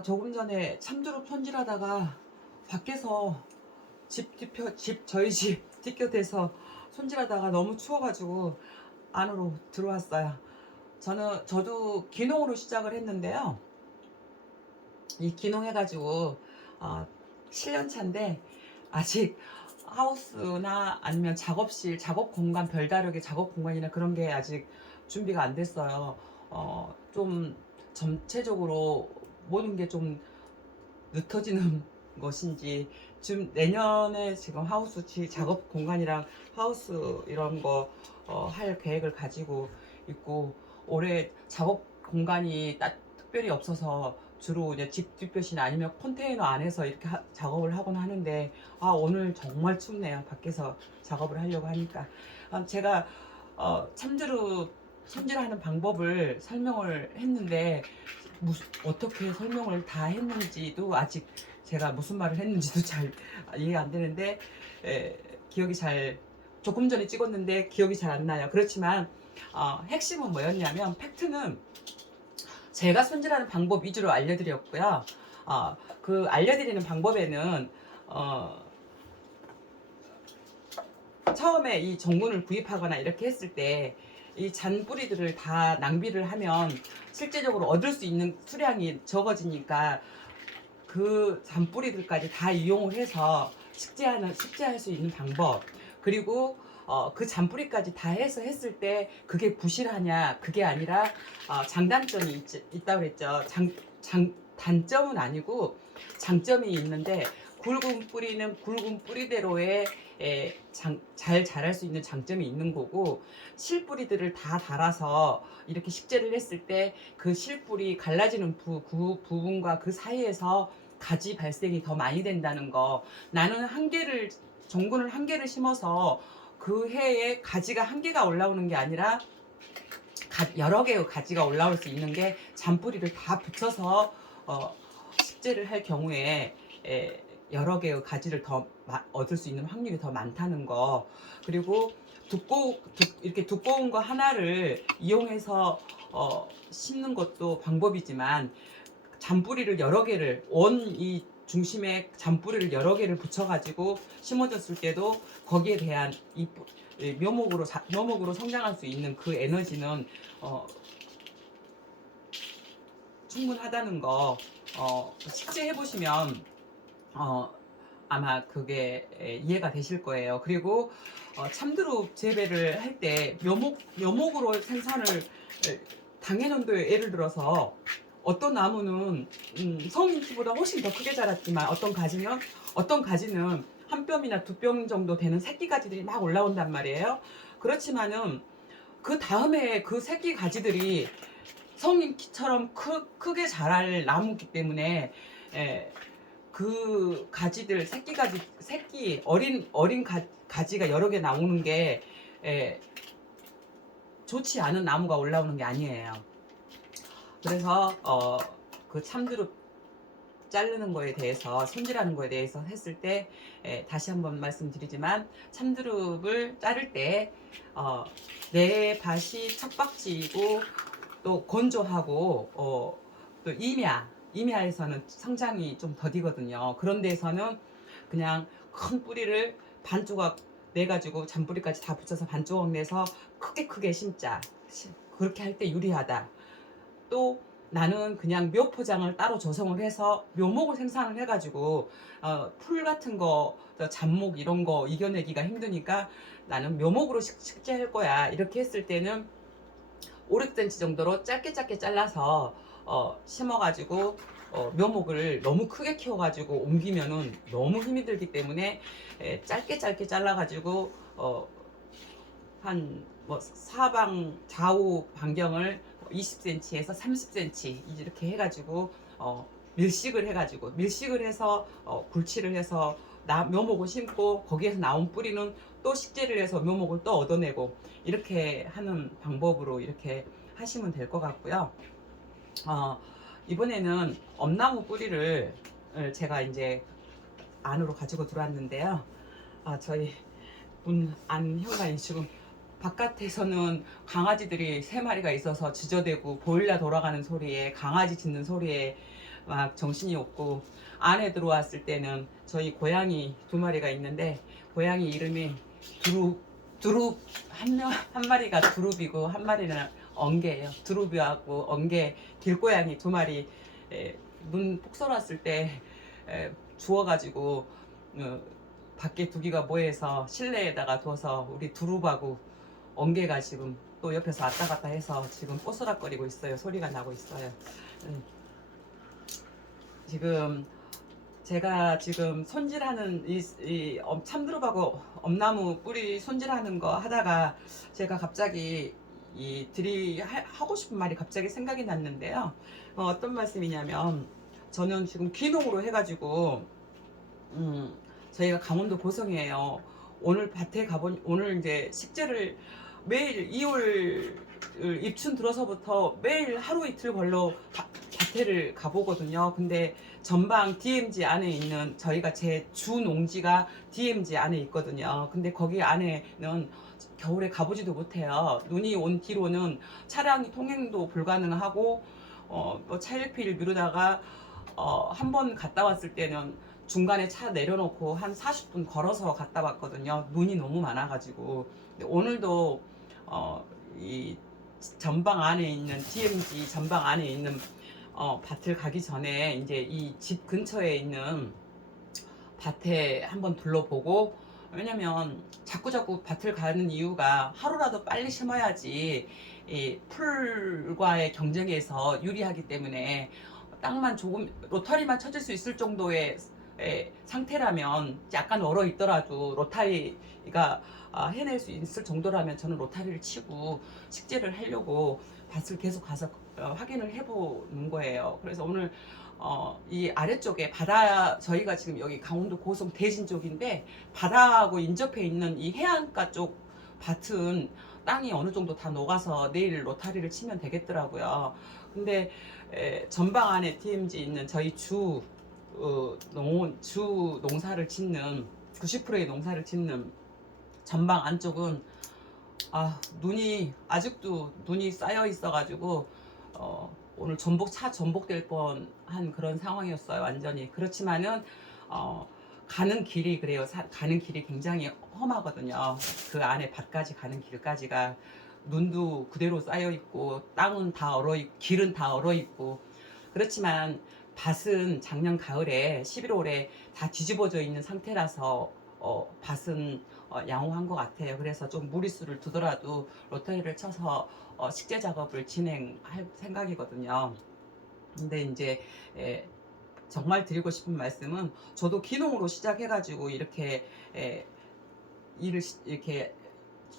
조금 전에 참두릅 손질하다가 밖에서 저희 집 뒤편에서 손질하다가 너무 추워가지고 안으로 들어왔어요. 저도 기농으로 시작을 했는데요. 이 기농해가지고 7년 차인데 아직 하우스나 아니면 작업실, 작업 공간, 별다르게 작업 공간이나 그런 게 아직 준비가 안 됐어요. 좀 전체적으로 모든 게 좀 늦어지는 것인지 지금 내년에 지금 작업 공간이랑 하우스 이런 거 할 계획을 가지고 있고, 올해 작업 공간이 특별히 없어서 주로 이제 집 뒷볕이나 아니면 컨테이너 안에서 이렇게 작업을 하곤 하는데, 오늘 정말 춥네요. 밖에서 작업을 하려고 하니까. 제가 참드루 손질하는 방법을 설명을 했는데 어떻게 설명을 다 했는지도 아직 제가 무슨 말을 했는지도 잘 이해가 안 되는데, 기억이 잘, 조금 전에 찍었는데 기억이 잘 안 나요. 그렇지만 핵심은 뭐였냐면, 팩트는 제가 손질하는 방법 위주로 알려드렸고요. 그 알려드리는 방법에는 처음에 이 전분을 구입하거나 이렇게 했을 때 이 잔뿌리들을 다 낭비를 하면 실제적으로 얻을 수 있는 수량이 적어지니까 그 잔뿌리들까지 다 이용을 해서 식재할 수 있는 방법, 그리고 그 잔뿌리까지 다 해서 했을 때 그게 부실하냐, 그게 아니라 장단점이 있다고 그랬죠. 단점은 아니고 장점이 있는데, 굵은 뿌리는 굵은 뿌리대로의 잘 자랄 수 있는 장점이 있는 거고, 실뿌리들을 다 달아서 이렇게 식재를 했을 때 그 실뿌리 갈라지는 그 부분과 그 사이에서 가지 발생이 더 많이 된다는 거. 나는 전분을 한 개를 심어서 그 해에 가지가 한 개가 올라오는 게 아니라 여러 개의 가지가 올라올 수 있는 게, 잔뿌리를 다 붙여서 식재를 할 경우에 여러 개의 가지를 더 얻을 수 있는 확률이 더 많다는 거. 그리고 이렇게 두꺼운 거 하나를 이용해서 심는 것도 방법이지만, 잔뿌리를 여러 개를 이 중심에 잔뿌리를 여러 개를 붙여가지고 심어줬을 때도 거기에 대한 묘목으로 성장할 수 있는 그 에너지는 충분하다는 거 식재해 보시면 아마 그게 이해가 되실 거예요. 그리고 참두릅 재배를 할 때 묘목으로 생산을 당해년도에 예를 들어서 어떤 나무는 성인 키보다 훨씬 더 크게 자랐지만, 어떤 가지는 한 뼘이나 두 뼘 정도 되는 새끼 가지들이 막 올라온단 말이에요. 그렇지만은 그 다음에 그 새끼 가지들이 성인 키처럼 크게 자랄 나무기 때문에 그 가지들, 어린 가지가 여러 개 나오는 게 좋지 않은 나무가 올라오는 게 아니에요. 그래서 그 참두릅 자르는 거에 대해서, 손질하는 거에 대해서 했을 때 다시 한번 말씀드리지만, 참두릅을 자를 때 내 밭이 척박지이고 또 건조하고 또 임야에서는 성장이 좀 더디거든요. 그런 데에서는 그냥 큰 뿌리를 반조각 내가지고 잔뿌리까지 다 붙여서 반조각 내서 크게 심자. 그렇게 할 때 유리하다. 또 나는 그냥 묘 포장을 따로 조성을 해서 묘목을 생산을 해가지고 풀 같은 거, 잡목 이런 거 이겨내기가 힘드니까 나는 묘목으로 식재할 거야. 이렇게 했을 때는 5~6cm 정도로 짧게 잘라서 심어가지고 묘목을 너무 크게 키워가지고 옮기면은 너무 힘이 들기 때문에 짧게 잘라가지고 한 사방 좌우 반경을 20cm에서 30cm 이렇게 해가지고 밀식을 해서 굴치를 해서 묘목을 심고, 거기에서 나온 뿌리는 또 식재를 해서 묘목을 또 얻어내고, 이렇게 하는 방법으로 이렇게 하시면 될 것 같고요. 이번에는 엄나무 뿌리를 제가 이제 안으로 가지고 들어왔는데요. 저희 문 안 현관이 지금, 바깥에서는 강아지들이 3마리가 있어서 지저대고 보일러 돌아가는 소리에, 강아지 짖는 소리에 막 정신이 없고, 안에 들어왔을 때는 저희 고양이 2마리가 있는데, 고양이 이름이 두릅 한 마리가 두릅이고 한 마리는 엉개예요. 두릅이하고 엉개 길고양이 2마리 눈 폭설왔을 때 주워가지고 밖에 두기가 뭐해서 실내에다가 둬서 우리 두릅하고 엉개가 지금 또 옆에서 왔다 갔다 해서 지금 꼬스락거리고 있어요. 소리가 나고 있어요. 지금 제가 지금 손질하는 이 참두릅하고 엄나무 뿌리 손질하는 거 하다가 제가 갑자기 하고 싶은 말이 갑자기 생각이 났는데요. 어떤 말씀이냐면, 저는 지금 귀농으로 해가지고 저희가 강원도 고성이에요. 오늘 밭에 오늘 이제 식재를 매일 2월 입춘 들어서부터 매일 하루 이틀 걸로 밭에를 가보거든요. 근데 전방 DMZ 안에 있는, 저희가 제 주 농지가 DMZ 안에 있거든요. 근데 거기 안에는 겨울에 가보지도 못해요. 눈이 온 뒤로는 차량이 통행도 불가능하고 뭐 차일피일 미루다가 한 번 갔다 왔을 때는 중간에 차 내려놓고 한 40분 걸어서 갔다 왔거든요. 눈이 너무 많아가지고. 근데 오늘도 이 전방 안에 있는 DMZ 전방 안에 있는 밭을 가기 전에 이제 이 집 근처에 있는 밭에 한번 둘러보고, 왜냐면 자꾸 밭을 가는 이유가 하루라도 빨리 심어야지 이 풀과의 경쟁에서 유리하기 때문에, 땅만 조금 로타리만 쳐질 수 있을 정도의 상태라면, 약간 얼어 있더라도 로타리가 해낼 수 있을 정도라면 저는 로타리를 치고 식재를 하려고 밭을 계속 가서 확인을 해보는 거예요. 그래서 오늘 이 아래쪽에 바다, 저희가 지금 여기 강원도 고성 대진 쪽인데 바다하고 인접해 있는 이 해안가 쪽 밭은 땅이 어느 정도 다 녹아서 내일 로타리를 치면 되겠더라고요. 근데 전방 안에 DMZ 있는 저희 주 농사를 짓는 90%의 농사를 짓는 전방 안쪽은 아직도 눈이 쌓여 있어가지고 오늘 차 전복될 뻔한 그런 상황이었어요. 완전히. 그렇지만은 가는 길이 그래요. 가는 길이 굉장히 험하거든요. 그 안에 밭까지 가는 길까지가 눈도 그대로 쌓여 있고 땅은 다 얼어 있고 길은 다 얼어 있고. 그렇지만 밭은 작년 가을에 11월에 다 뒤집어져 있는 상태라서 밭은 양호한 것 같아요. 그래서 좀 무리수를 두더라도 로터리를 쳐서 식재 작업을 진행할 생각이거든요. 근데 이제 정말 드리고 싶은 말씀은, 저도 기농으로 시작해가지고 이렇게 이렇게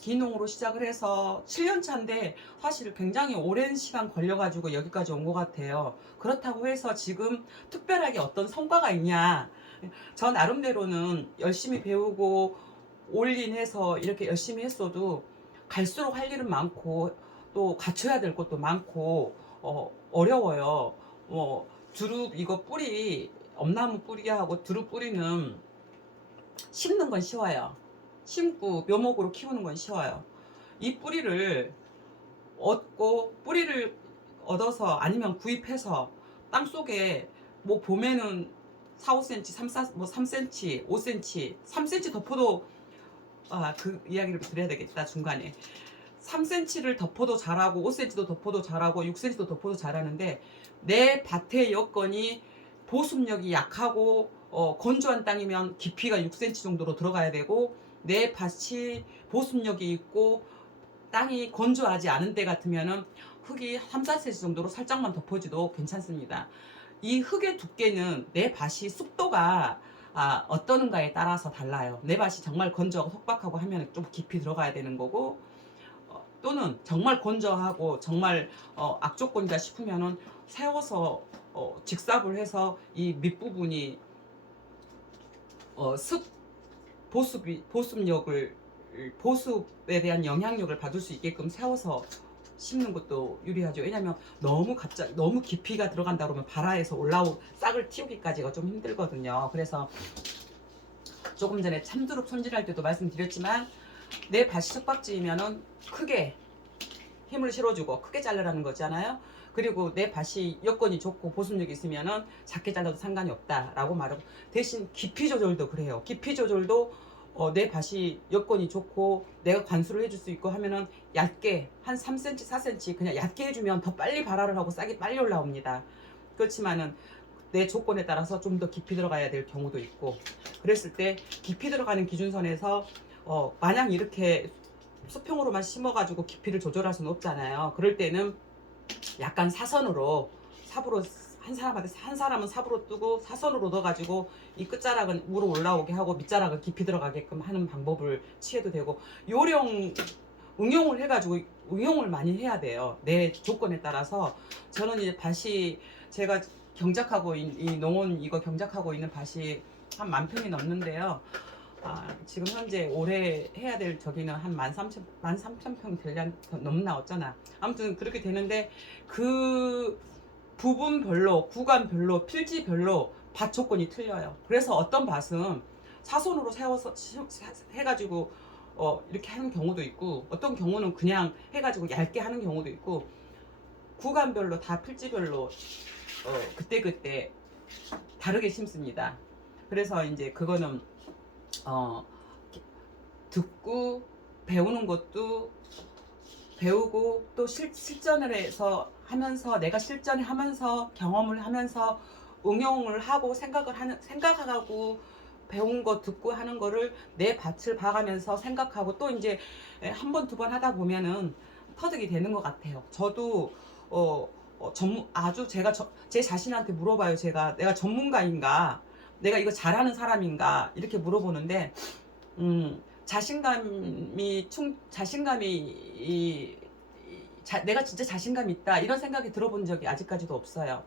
기농으로 시작을 해서 7년 차인데 사실 굉장히 오랜 시간 걸려가지고 여기까지 온 것 같아요. 그렇다고 해서 지금 특별하게 어떤 성과가 있냐? 저 나름대로는 열심히 배우고 올인해서 이렇게 열심히 했어도 갈수록 할 일은 많고 또 갖춰야 될 것도 많고 어려워요. 두릅 이거 뿌리, 엄나무 뿌리하고 두릅 뿌리는 심는 건 쉬워요. 심고 묘목으로 키우는 건 쉬워요. 이 뿌리를 뿌리를 얻어서 아니면 구입해서 땅 속에 뭐 봄에는 4, 5cm, 3cm, 5cm, 3cm 덮어도 그 이야기를 드려야 되겠다. 중간에 3cm를 덮어도 자라고 5cm도 덮어도 자라고 6cm도 덮어도 자라는데, 내 밭의 여건이 보습력이 약하고 건조한 땅이면 깊이가 6cm 정도로 들어가야 되고, 내 밭이 보습력이 있고 땅이 건조하지 않은 데 같으면은 흙이 3, 4cm 정도로 살짝만 덮어줘도 괜찮습니다. 이 흙의 두께는 내 밭이 습도가 어떠는가에 따라서 달라요. 내 밭이 정말 건조하고 석박하고 하면 좀 깊이 들어가야 되는 거고, 또는 정말 건조하고 정말 악조건이다 싶으면은 세워서 직삽을 해서 이 밑부분이 보습에 대한 영향력을 받을 수 있게끔 세워서 심는 것도 유리하죠. 왜냐면 너무 깊이가 들어간다 그러면 발아에서 싹을 틔우기까지가 좀 힘들거든요. 그래서 조금 전에 참두릅 손질할 때도 말씀드렸지만, 내 밭이 석박지이면은 크게 힘을 실어주고 크게 자르라는 거잖아요. 그리고 내 밭이 여건이 좋고 보습력이 있으면은 작게 잘라도 상관이 없다라고 말하고, 대신 깊이 조절도 그래요. 깊이 조절도 내 밭이 여건이 좋고 내가 관수를 해줄 수 있고 하면은 얇게 한 3cm, 4cm 그냥 얇게 해주면 더 빨리 발화를 하고 싹이 빨리 올라옵니다. 그렇지만은 내 조건에 따라서 좀 더 깊이 들어가야 될 경우도 있고, 그랬을 때 깊이 들어가는 기준선에서 마냥 이렇게 수평으로만 심어가지고 깊이를 조절할 수는 없잖아요. 그럴 때는 약간 사선으로, 삽으로, 한 사람은 삽으로 뜨고 사선으로 넣어가지고 이 끝자락은 위로 올라오게 하고 밑자락은 깊이 들어가게끔 하는 방법을 취해도 되고, 요령 응용을 해가지고 응용을 많이 해야 돼요. 내 조건에 따라서. 저는 이제 밭이, 제가 경작하고 이 농원 이거 경작하고 있는 밭이 한 10,000평이 넘는데요. 지금 현재 올해 해야 될 저기는 한 13,000평 넘나 어쩌나. 아무튼 그렇게 되는데, 그 부분별로, 구간별로, 필지별로 밭 조건이 틀려요. 그래서 어떤 밭은 사선으로 세워서 해가지고 이렇게 하는 경우도 있고, 어떤 경우는 그냥 해가지고 얇게 하는 경우도 있고, 구간별로 다 필지별로 그때그때 다르게 심습니다. 그래서 이제 그거는 듣고 배우는 것도 배우고, 또 실전을 해서 하면서, 내가 실전을 하면서 경험을 하면서 응용을 하고 생각하고 배운 거 듣고 하는 거를 내 밭을 봐가면서 생각하고, 또 이제 한 번, 두 번 하다 보면은 터득이 되는 것 같아요. 저도 아주 제 자신한테 물어봐요. 내가 전문가인가, 내가 이거 잘하는 사람인가, 이렇게 물어보는데, 내가 진짜 자신감 있다 이런 생각이 들어본 적이 아직까지도 없어요.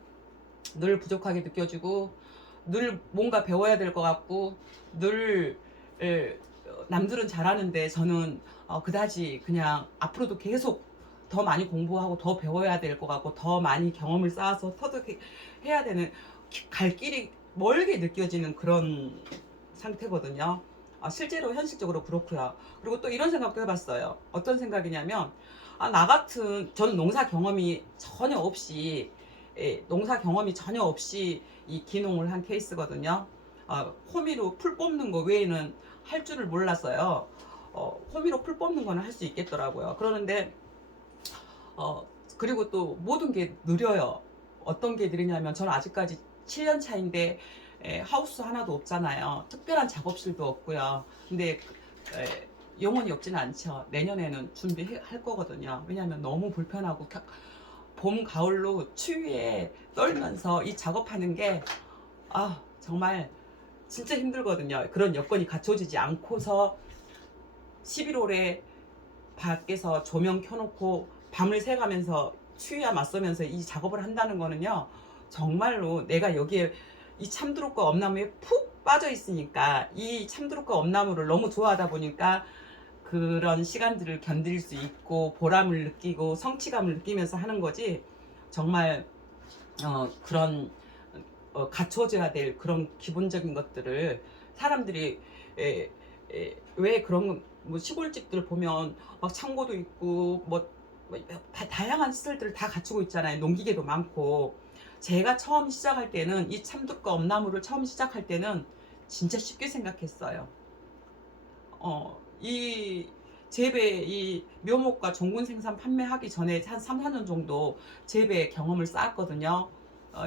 늘 부족하게 느껴지고, 늘 뭔가 배워야 될 것 같고, 늘 남들은 잘하는데 저는 그다지 그냥 앞으로도 계속 더 많이 공부하고 더 배워야 될 것 같고, 더 많이 경험을 쌓아서 터득해야 되는, 갈 길이 멀게 느껴지는 그런 상태거든요. 실제로 현실적으로 그렇고요. 그리고 또 이런 생각도 해봤어요. 어떤 생각이냐면, 나 같은, 저는 농사 경험이 전혀 없이 이 기농을 한 케이스거든요. 호미로 풀 뽑는 거 외에는 할 줄을 몰랐어요. 호미로 풀 뽑는 거는 할 수 있겠더라고요. 그러는데 그리고 또 모든 게 느려요. 어떤 게 느리냐면, 저는 아직까지 7년 차인데 하우스 하나도 없잖아요. 특별한 작업실도 없고요. 근데 영원히 없지는 않죠. 내년에는 준비할 거거든요. 왜냐하면 너무 불편하고, 봄, 가을로 추위에 떨면서 이 작업하는 게 정말 진짜 힘들거든요. 그런 여건이 갖춰지지 않고서 11월에 밖에서 조명 켜놓고 밤을 새가면서 추위와 맞서면서 이 작업을 한다는 거는요, 정말로 내가 여기에 이 참두룩과 엄나무에 푹 빠져 있으니까, 이 참두룩과 엄나무를 너무 좋아하다 보니까 그런 시간들을 견딜 수 있고 보람을 느끼고 성취감을 느끼면서 하는 거지, 정말 그런 갖춰져야 될 그런 기본적인 것들을 사람들이 왜 그런, 뭐 시골집들 보면 막 창고도 있고 다양한 시설들을 다 갖추고 있잖아요. 농기계도 많고. 제가 처음 시작할 때는, 이 참두과 엄나무를 처음 시작할 때는 진짜 쉽게 생각했어요. 이 묘목과 종군 생산 판매하기 전에 한 3, 4년 정도 재배 경험을 쌓았거든요.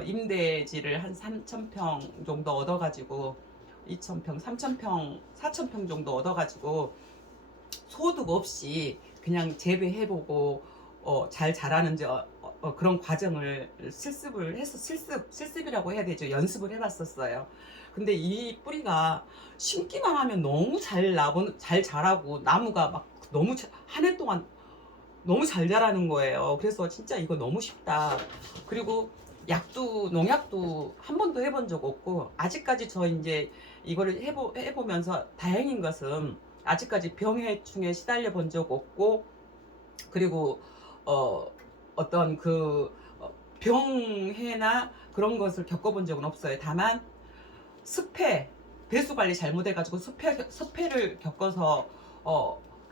임대지를 한 3,000평 정도 얻어가지고, 2,000평, 3,000평, 4,000평 정도 얻어가지고 소득 없이 그냥 재배해보고 잘 자라는지 그런 과정을 실습을 해서, 실습이라고 해야 되죠. 연습을 해봤었어요. 근데 이 뿌리가 심기만 하면 너무 잘 자라고, 나무가 막 너무 한 해 동안 너무 잘 자라는 거예요. 그래서 진짜 이거 너무 쉽다. 그리고 농약도 한 번도 해본 적 없고, 아직까지 저 이제 이거를 해보면서 다행인 것은, 아직까지 병해충에 시달려 본 적 없고, 그리고 어떤 병해나 그런 것을 겪어본 적은 없어요. 다만 배수 관리 잘못해가지고 습해를 겪어서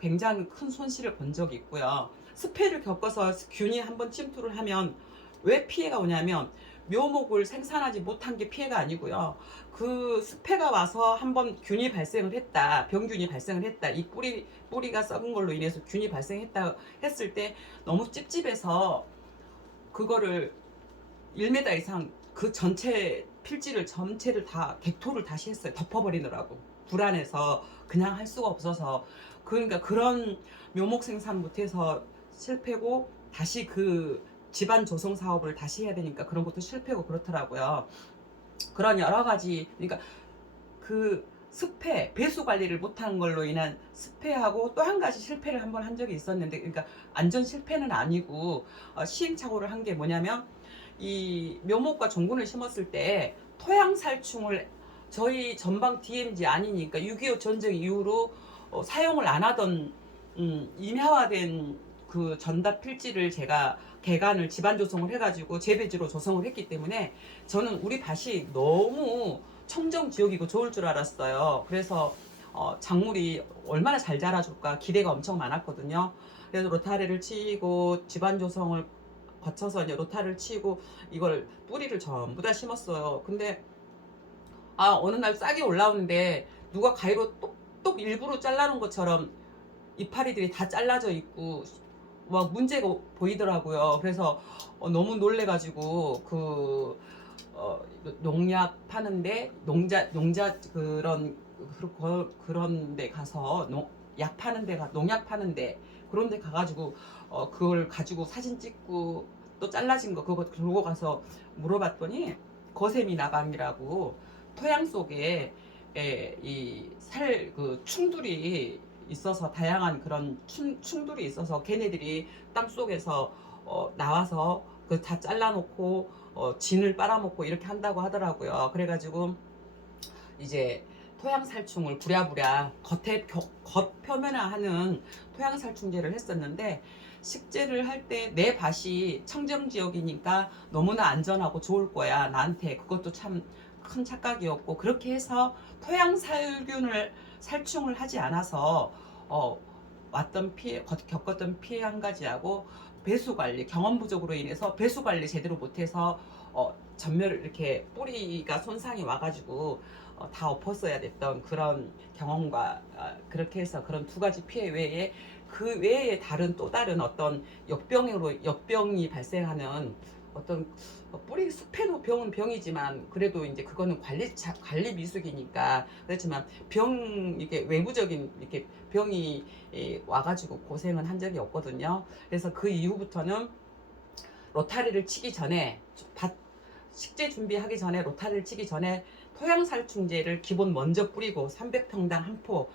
굉장히 큰 손실을 본 적이 있고요. 습해를 겪어서 균이 한번 침투를 하면 왜 피해가 오냐면 묘목을 생산하지 못한 게 피해가 아니고요. 그 습해가 와서 한번 균이 발생을 했다. 병균이 발생을 했다. 이 뿌리가 썩은 걸로 인해서 균이 발생했다 했을 때 너무 찝찝해서 그거를 1m 이상 그 전체 필지를 전체를 다 객토를 다시 했어요. 덮어버리느라고. 불안해서 그냥 할 수가 없어서. 그러니까 그런 묘목 생산 못해서 실패고 다시 그 집안 조성 사업을 다시 해야 되니까 그런 것도 실패고 그렇더라고요. 그런 여러 가지, 그러니까 그 습해 배수 관리를 못한 걸로 인한 습해하고 또 한 가지 실패를 한번 한 적이 있었는데, 그러니까 안전 실패는 아니고 시행착오를 한 게 뭐냐면, 이 묘목과 종군을 심었을 때 토양 살충을 저희 전방 DMZ 아니니까 6.25 전쟁 이후로 사용을 안 하던 임야화된 그 전답 필지를 제가 개간을 집안 조성을 해가지고 재배지로 조성을 했기 때문에 저는 우리 밭이 너무 청정 지역이고 좋을 줄 알았어요. 그래서 작물이 얼마나 잘 자라줄까 기대가 엄청 많았거든요. 그래서 로타리를 치고 집안 조성을 거쳐서 이제 로타를 치고 이걸 뿌리를 전부 다 심었어요. 근데 어느 날 싹이 올라오는데 누가 가위로 똑똑 일부러 잘라놓은 것처럼 이파리들이 다 잘라져 있고 막 문제가 보이더라고요. 그래서 너무 놀래가지고 농약 파는데 농자 그런 데 가서 약 파는 데가 농약 파는데 그런 데 가가지고 그걸 가지고 사진 찍고 또 잘라진 거 그거 들고 가서 물어봤더니 거세미 나방이라고 토양 속에 그 충돌이 있어서 다양한 그런 충돌이 있어서 걔네들이 땅 속에서 나와서 그 다 잘라놓고 진을 빨아먹고 이렇게 한다고 하더라고요. 그래가지고 이제 토양 살충을 부랴부랴 겉 표면화하는 토양 살충제를 했었는데, 식재를 할 때 내 밭이 청정 지역이니까 너무나 안전하고 좋을 거야 나한테. 그것도 참 큰 착각이었고, 그렇게 해서 토양 살균을 살충을 하지 않아서 겪었던 피해 한 가지하고, 배수 관리 경험 부족으로 인해서 배수 관리 제대로 못해서 전멸을 이렇게 뿌리가 손상이 와가지고 다 엎었어야 됐던 그런 경험과 그렇게 해서 그런 두 가지 피해 외에 그 외에 또 다른 어떤 역병이 발생하는 어떤 뿌리 숲에도 병은 병이지만 그래도 이제 그거는 관리 미숙이니까 그렇지만 이게 외부적인 이렇게 병이 와가지고 고생은 한 적이 없거든요. 그래서 그 이후부터는 로타리를 치기 전에 식재 준비하기 전에 로타리를 치기 전에 토양 살충제를 기본 먼저 뿌리고 300평당 한 포.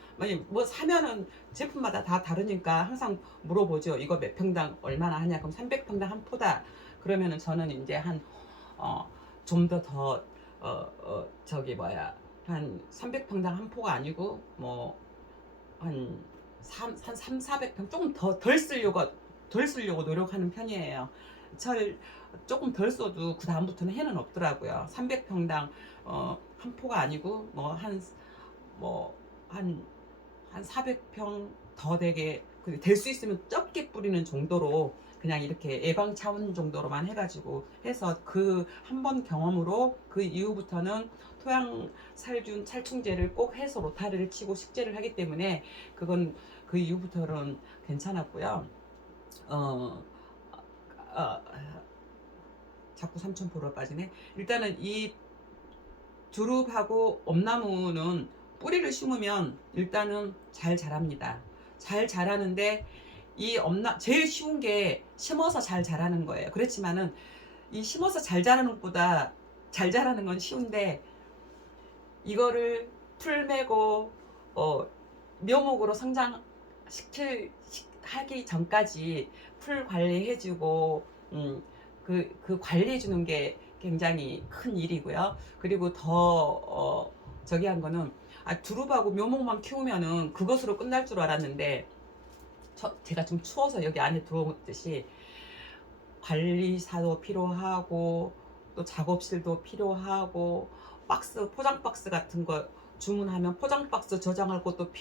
뭐 사면은 제품마다 다 다르니까 항상 물어보죠. 이거 몇 평당 얼마나 하냐. 그럼 300평당 한 포다. 그러면은 저는 이제 좀 더 한 300평당 한 포가 아니고 뭐 한 400평 조금 덜 쓰려고 노력하는 편이에요. 조금 덜 써도 그 다음부터는 해는 없더라고요. 300평당 한 포가 아니고 한 400평 더 되게 될 수 있으면 적게 뿌리는 정도로 그냥 이렇게 예방 차원 정도로만 해가지고 해서 그 한 번 경험으로 그 이후부터는 토양 살균 살충제를 꼭 해서 로타리를 치고 식재를 하기 때문에 그건 그 이후부터는 괜찮았고요. 자꾸 삼천포로 빠지네. 일단은 이 두릅하고 엄나무는 뿌리를 심으면 일단은 잘 자랍니다. 잘 자라는데 제일 쉬운 게 심어서 잘 자라는 거예요. 그렇지만은 이 심어서 잘 자라는 것보다 잘 자라는 건 쉬운데, 이거를 풀 메고 묘목으로 하기 전까지 풀 관리해주고 그 관리해주는 게 굉장히 큰 일이고요. 그리고 더 저기 한 거는 두릅하고 묘목만 키우면은 그것으로 끝날 줄 알았는데, 제가 좀 추워서 여기 안에 들어오듯이 관리사도 필요하고 또 작업실도 필요하고 포장 박스 같은 거 주문하면 포장 박스 저장할 것도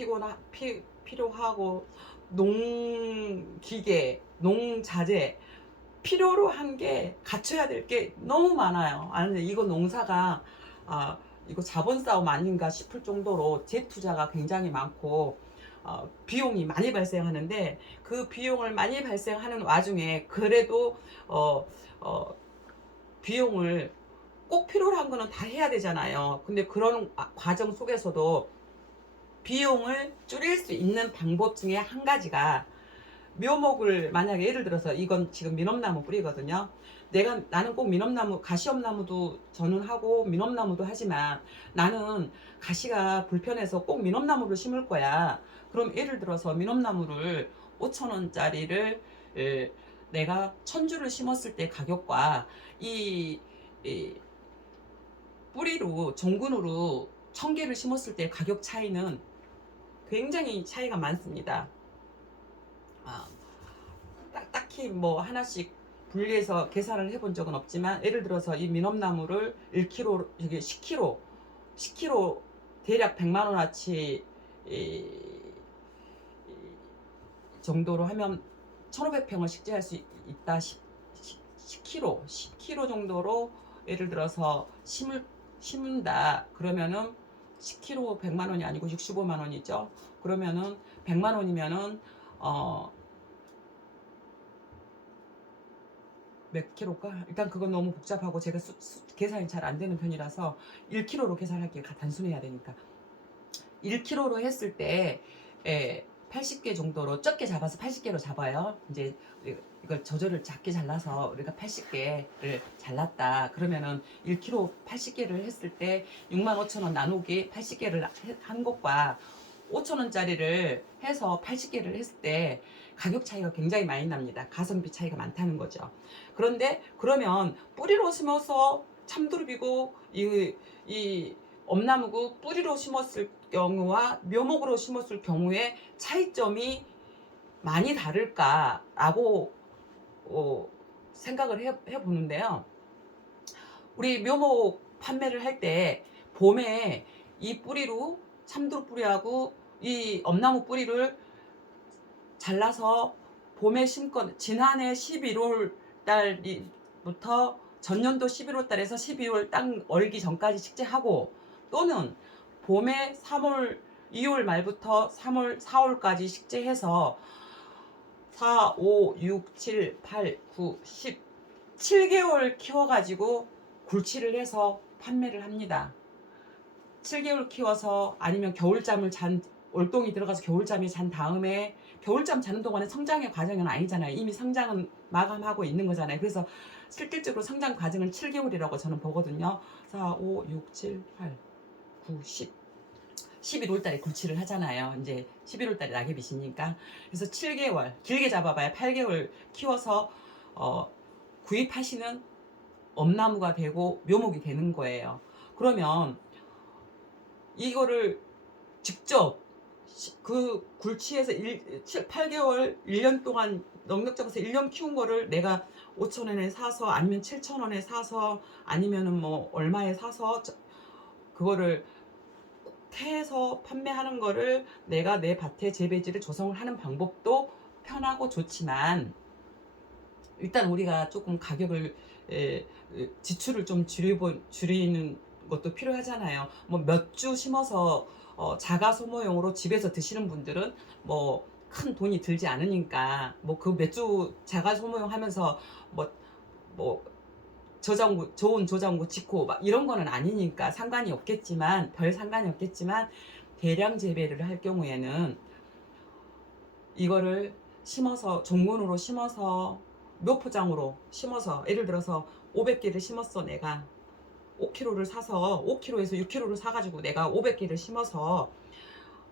필요하고 농기계, 농자재 필요로 한 게 갖춰야 될 게 너무 많아요. 아니 이거 농사가 이거 자본 싸움 아닌가 싶을 정도로 재투자가 굉장히 많고 비용이 많이 발생하는데 그 비용을 많이 발생하는 와중에 그래도 어, 어, 비용을 꼭 필요로 한 거는 다 해야 되잖아요. 근데 그런 과정 속에서도 비용을 줄일 수 있는 방법 중에 한 가지가 묘목을 만약에 예를 들어서 이건 지금 미넘나무 뿌리거든요. 나는 꼭 미넘나무 가시엄나무도 저는 하고 미넘나무도 하지만 나는 가시가 불편해서 꼭 미넘나무를 심을 거야. 그럼 예를 들어서 미넘나무를 5,000원짜리를 내가 1,000주를 심었을 때 가격과 이 뿌리로 종근으로 1,000개를 심었을 때 가격 차이는 굉장히 차이가 많습니다. 딱히 뭐 하나씩 분리해서 계산을 해본 적은 없지만 예를 들어서 이 미넘나무를 1kg, 이게 10kg 대략 100만원어치 정도로 하면 1,500평을 식재할 수 있다. 10kg 정도로 예를 들어서 심은다. 그러면은 10kg 100만원이 아니고 65만원이죠. 그러면은 100만원이면은 몇 킬로일까? 일단 그건 너무 복잡하고 제가 계산이 잘 안 되는 편이라서 1kg로 계산할게요. 단순해야 되니까. 1kg로 했을 때 80개 정도로 적게 잡아서 80개로 잡아요. 이제 이걸 조절을 작게 잘라서 우리가 80개를 잘랐다. 그러면은 1kg 80개를 했을 때 65,000원 나누기 80개를 한 것과 5,000원짜리를 해서 80개를 했을 때 가격 차이가 굉장히 많이 납니다. 가성비 차이가 많다는 거죠. 그런데 그러면 뿌리로 심어서 참두릅이고 이 엄나무고 뿌리로 심었을 경우와 묘목으로 심었을 경우에 차이점이 많이 다를까라고 생각을 해보는데요. 우리 묘목 판매를 할 때 봄에 이 뿌리로 참두릅 뿌리하고 이 엄나무 뿌리를 잘라서 봄에 심건 지난해 11월 달부터 전년도 11월 달에서 12월 땅 얼기 전까지 식재하고 또는 봄에 2월 말부터 4월까지 식재해서 4, 5, 6, 7, 8, 9, 10 7개월 키워가지고 굴치를 해서 판매를 합니다. 7개월 키워서 아니면 겨울잠을 올동이 들어가서 겨울잠이 잔 다음에 겨울잠 자는 동안에 성장의 과정은 아니잖아요. 이미 성장은 마감하고 있는 거잖아요. 그래서 실질적으로 성장 과정은 7개월이라고 저는 보거든요. 4, 5, 6, 7, 8, 9, 10 11월 달에 굴치를 하잖아요. 이제 11월 달에 낙엽이시니까. 그래서 7개월, 길게 잡아봐야 8개월 키워서 구입하시는 엄나무가 되고 묘목이 되는 거예요. 그러면 이거를 직접 그 굴치에서 8개월 1년 동안 넉넉 잡아서 1년 키운 거를 내가 5,000원에 사서 아니면 7,000원에 사서 아니면은 뭐 얼마에 사서 그거를 태해서 판매하는 거를 내가 내 밭에 재배지를 조성을 하는 방법도 편하고 좋지만 일단 우리가 조금 가격을 지출을 좀 줄이는 것도 필요하잖아요. 뭐 몇 주 심어서 자가 소모용으로 집에서 드시는 분들은 뭐 큰 돈이 들지 않으니까 뭐 그 몇 주 자가 소모용 하면서 뭐 저장고 좋은 저장고 짓고 막 이런 거는 아니니까 상관이 없겠지만 별 상관이 없겠지만 대량 재배를 할 경우에는 이거를 심어서 종군으로 심어서 묘포장으로 심어서 예를 들어서 500개를 심었어. 내가 5kg를 사서 5kg에서 6kg를 사가지고 내가 500개를 심어서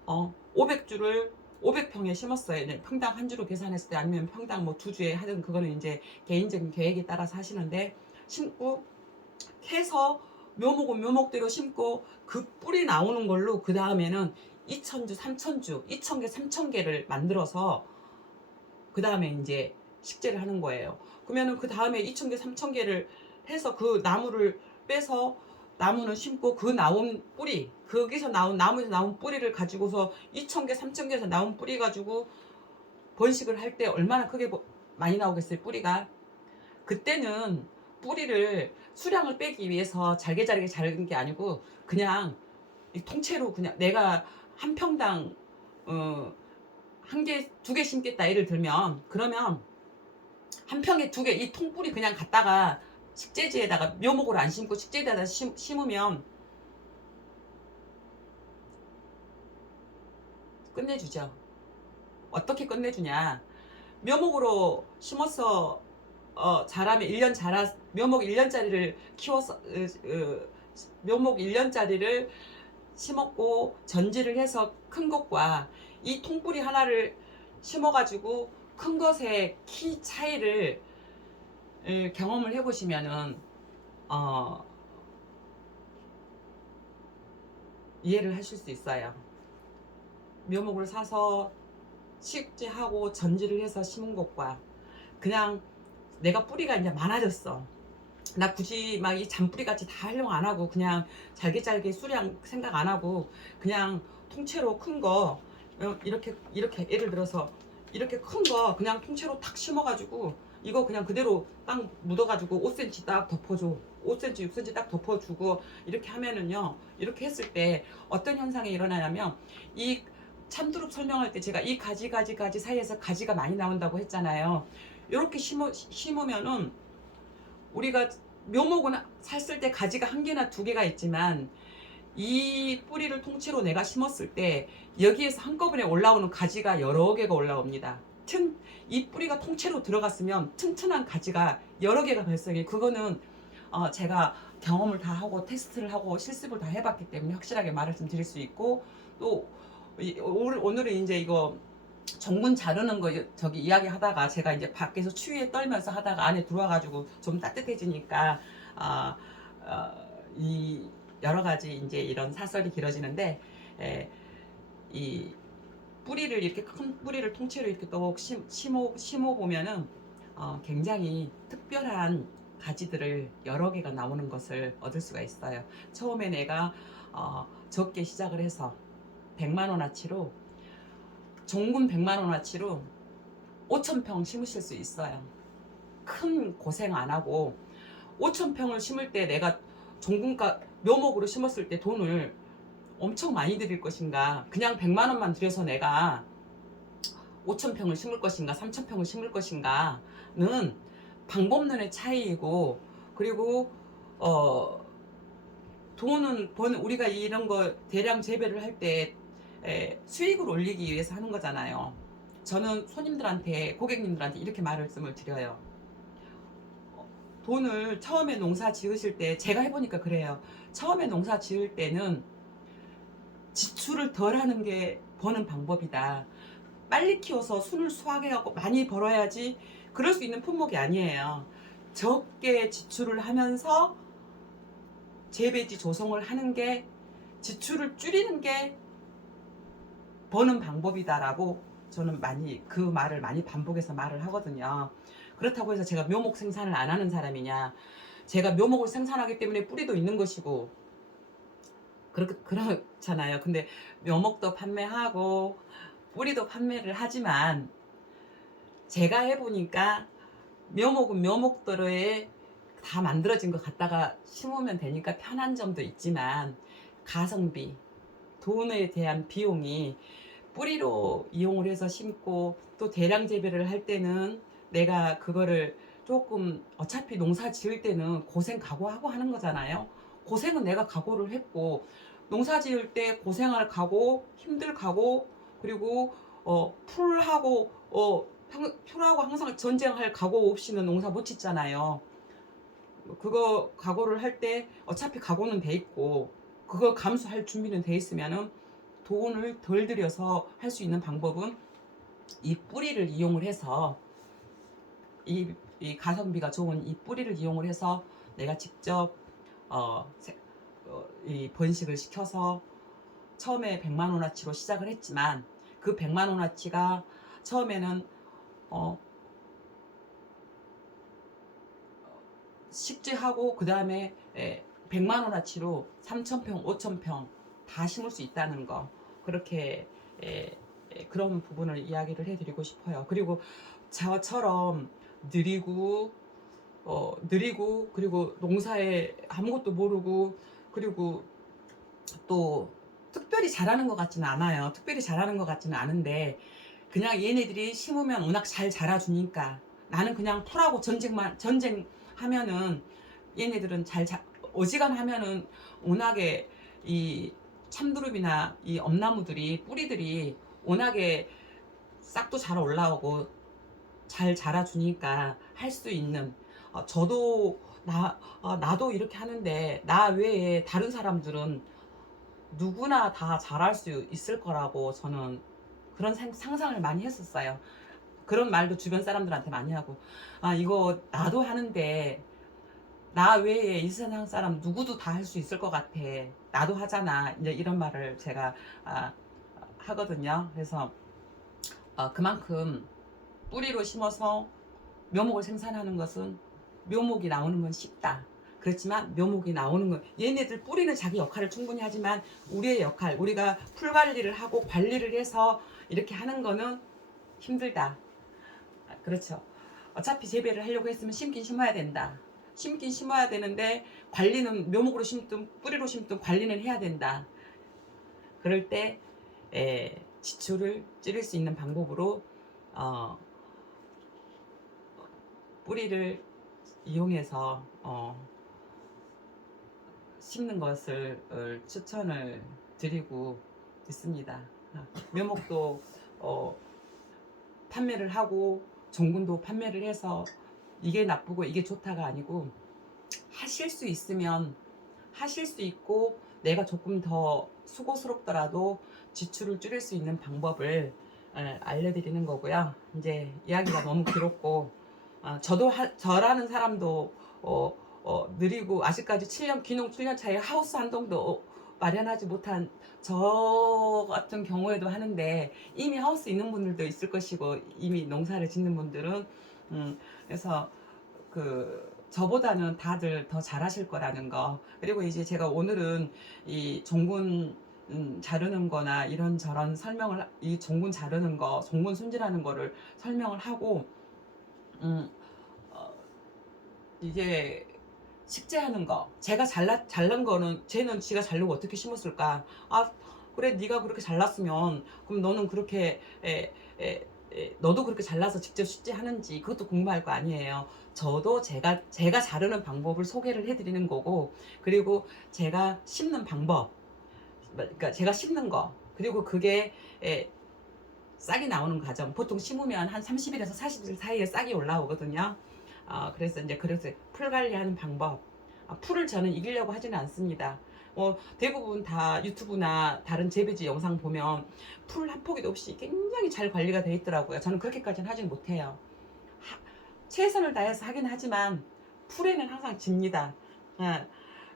500주를 500평에 심었어요. 평당 한 주로 계산했을 때 아니면 평당 뭐 2주에 하든 그거는 이제 개인적인 계획에 따라서 하시는데 심고 캐서 묘목은 묘목대로 심고 그 뿌리 나오는 걸로 그 다음에는 2,000주, 3,000주, 2,000개, 3,000개를 만들어서 그 다음에 이제 식재를 하는 거예요. 그러면은 그 다음에 2,000개, 3,000개를 해서 그 나무를 빼서 나무는 심고 그 나온 뿌리, 거기서 나온 나무에서 나온 뿌리를 가지고서 2,000개, 3,000개에서 나온 뿌리 가지고 번식을 할 때 얼마나 크게 많이 나오겠어요, 뿌리가. 그때는 뿌리를 수량을 빼기 위해서 잘게 잘게 자른 게 아니고 그냥 이 통째로 그냥 내가 한 평당 한 개, 두 개 심겠다 예를 들면 그러면 한 평에 두 개 이 통뿌리 그냥 갖다가 식재지에다가 묘목으로 안 심고 식재지에다가 심으면 끝내주죠. 어떻게 끝내주냐? 묘목으로 심어서 자라면 1년 자라 묘목 1년짜리를 키워서 묘목 1년짜리를 심었고 전지를 해서 큰 것과 이 통뿌리 하나를 심어가지고 큰 것의 키 차이를 경험을 해보시면은 이해를 하실 수 있어요. 묘목을 사서 식재하고 전지를 해서 심은 것과 그냥 내가 뿌리가 이제 많아졌어. 나 굳이 막 이 잔뿌리 같이 다 활용 안 하고 그냥 잘게 잘게 수량 생각 안 하고 그냥 통째로 큰 거 이렇게 예를 들어서 이렇게 큰 거 그냥 통째로 탁 심어가지고 이거 그냥 그대로 딱 묻어가지고 5cm 딱 덮어줘. 5cm, 6cm 딱 덮어주고 이렇게 하면은요. 이렇게 했을 때 어떤 현상이 일어나냐면 이 참두릅 설명할 때 제가 이 가지 사이에서 가지가 많이 나온다고 했잖아요. 이렇게 심으면은 우리가 묘목은 샀을 때 가지가 한 개나 두 개가 있지만 이 뿌리를 통째로 내가 심었을 때 여기에서 한꺼번에 올라오는 가지가 여러 개가 올라옵니다. 이 뿌리가 통째로 들어갔으면 튼튼한 가지가 여러 개가 발생해. 그거는 제가 경험을 다 하고 테스트를 하고 실습을 다 해봤기 때문에 확실하게 말을 좀 드릴 수 있고 또 오늘은 이제 이거 정문 자르는 거 저기 이야기 하다가 제가 이제 밖에서 추위에 떨면서 하다가 안에 들어와가지고 좀 따뜻해지니까 이 여러 가지 이제 이런 사설이 길어지는데 이 뿌리를 이렇게 큰 뿌리를 통째로 이렇게 또 심어 보면은 굉장히 특별한 가지들을 여러 개가 나오는 것을 얻을 수가 있어요. 처음에 내가 적게 시작을 해서 100만원어치로 종군 100만원어치로 5,000평 심으실 수 있어요. 큰 고생 안 하고 5,000평을 심을 때 내가 종군가 묘목으로 심었을 때 돈을 엄청 많이 들일 것인가 그냥 100만원만 들여서 내가 5,000평을 심을 것인가 3,000평을 심을 것인가는 방법론의 차이이고 그리고 돈은 우리가 이런 거 대량 재배를 할 때 수익을 올리기 위해서 하는 거잖아요. 저는 손님들한테 고객님들한테 이렇게 말씀을 드려요. 돈을 처음에 농사 지으실 때 제가 해보니까 그래요. 처음에 농사 지을 때는 지출을 덜 하는 게 버는 방법이다. 빨리 키워서 순을 수확해갖고 많이 벌어야지 그럴 수 있는 품목이 아니에요. 적게 지출을 하면서 재배지 조성을 하는 게 지출을 줄이는 게 버는 방법이다라고 저는 그 말을 많이 반복해서 말을 하거든요. 그렇다고 해서 제가 묘목 생산을 안 하는 사람이냐? 제가 묘목을 생산하기 때문에 뿌리도 있는 것이고 그렇잖아요. 근데 묘목도 판매하고 뿌리도 판매를 하지만 제가 해보니까 묘목은 묘목대로에 다 만들어진 거 갖다가 심으면 되니까 편한 점도 있지만 가성비, 돈에 대한 비용이 뿌리로 이용을 해서 심고 또 대량 재배를 할 때는 내가 그거를 조금 어차피 농사 지을 때는 고생 각오하고 하는 거잖아요. 고생은 내가 각오를 했고 농사 지을 때 고생할 각오, 힘들 각오 그리고 풀하고 항상 전쟁할 각오 없이는 농사 못 짓잖아요. 그거 각오를 할 때 어차피 각오는 돼 있고 그걸 감수할 준비는 돼 있으면은 돈을 덜 들여서 할 수 있는 방법은 이 뿌리를 이용을 해서 이 가성비가 좋은 이 뿌리를 이용을 해서 내가 직접 이 번식을 시켜서 처음에 100만원어치로 시작을 했지만 그 100만원어치가 처음에는 식재하고 그 다음에 100만원어치로 3,000평, 5,000평 다 심을 수 있다는 거 그렇게 그런 부분을 이야기를 해드리고 싶어요. 그리고 저처럼 느리고 느리고, 그리고 농사에 아무것도 모르고, 그리고 또 특별히 잘하는 것 같지는 않아요. 특별히 잘하는 것 같지는 않은데 그냥 얘네들이 심으면 워낙 잘 자라주니까 나는 그냥 풀하고 전쟁하면은 얘네들은 어지간하면은 워낙에 이 참두릅이나 이 엄나무들이 뿌리들이 워낙에 싹도 잘 올라오고 잘 자라주니까 할 수 있는, 저도 나도 이렇게 하는데 나 외에 다른 사람들은 누구나 다 잘할 수 있을 거라고 저는 그런 상상을 많이 했었어요. 그런 말도 주변 사람들한테 많이 하고, 이거 나도 하는데 나 외에 이 세상 사람 누구도 다 할 수 있을 것 같아. 나도 하잖아. 이제 이런 말을 제가 아, 하거든요. 그래서 그만큼 뿌리로 심어서 묘목을 생산하는 것은 묘목이 나오는 건 쉽다. 그렇지만 묘목이 나오는 건 얘네들 뿌리는 자기 역할을 충분히 하지만 우리의 역할, 우리가 풀 관리를 하고 관리를 해서 이렇게 하는 거는 힘들다. 그렇죠. 어차피 재배를 하려고 했으면 심긴 심어야 된다. 심긴 심어야 되는데 관리는 묘목으로 심든 뿌리로 심든 관리는 해야 된다. 그럴 때 지출을 줄일 수 있는 방법으로 어, 뿌리를 이용해서 심는 것을 추천을 드리고 있습니다. 묘목도 판매를 하고 종군도 판매를 해서 이게 나쁘고 이게 좋다가 아니고 하실 수 있으면 하실 수 있고 내가 조금 더 수고스럽더라도 지출을 줄일 수 있는 방법을 알려드리는 거고요. 이제 이야기가 너무 길었고 저라는 사람도 느리고 아직까지 7년 귀농 7년 차에 하우스 한 동도 마련하지 못한 저 같은 경우에도 하는데 이미 하우스 있는 분들도 있을 것이고 이미 농사를 짓는 분들은 그래서 저보다는 다들 더 잘하실 거라는 거. 그리고 이제 제가 오늘은 이 종군 자르는 거나 이런저런 이 종군 자르는 거, 종군 손질하는 거를 설명을 하고 음, 이게 식재하는 거, 제가 잘난 거는 쟤는 지가 자르고 어떻게 심었을까? 그래, 네가 그렇게 잘났으면 그럼 너는 그렇게 너도 그렇게 잘라서 직접 식재하는지 그것도 궁금할 거 아니에요. 저도 제가 자르는 방법을 소개를 해드리는 거고, 그리고 제가 심는 방법, 그러니까 제가 심는 거, 그리고 그게 싹이 나오는 과정. 보통 심으면 한 30일에서 40일 사이에 싹이 올라오거든요. 그래서 풀 관리하는 방법. 풀을 저는 이기려고 하지는 않습니다. 대부분 다 유튜브나 다른 재배지 영상 보면 풀 한 포기도 없이 굉장히 잘 관리가 돼 있더라고요. 저는 그렇게까지는 하진 못해요. 최선을 다해서 하긴 하지만 풀에는 항상 집니다.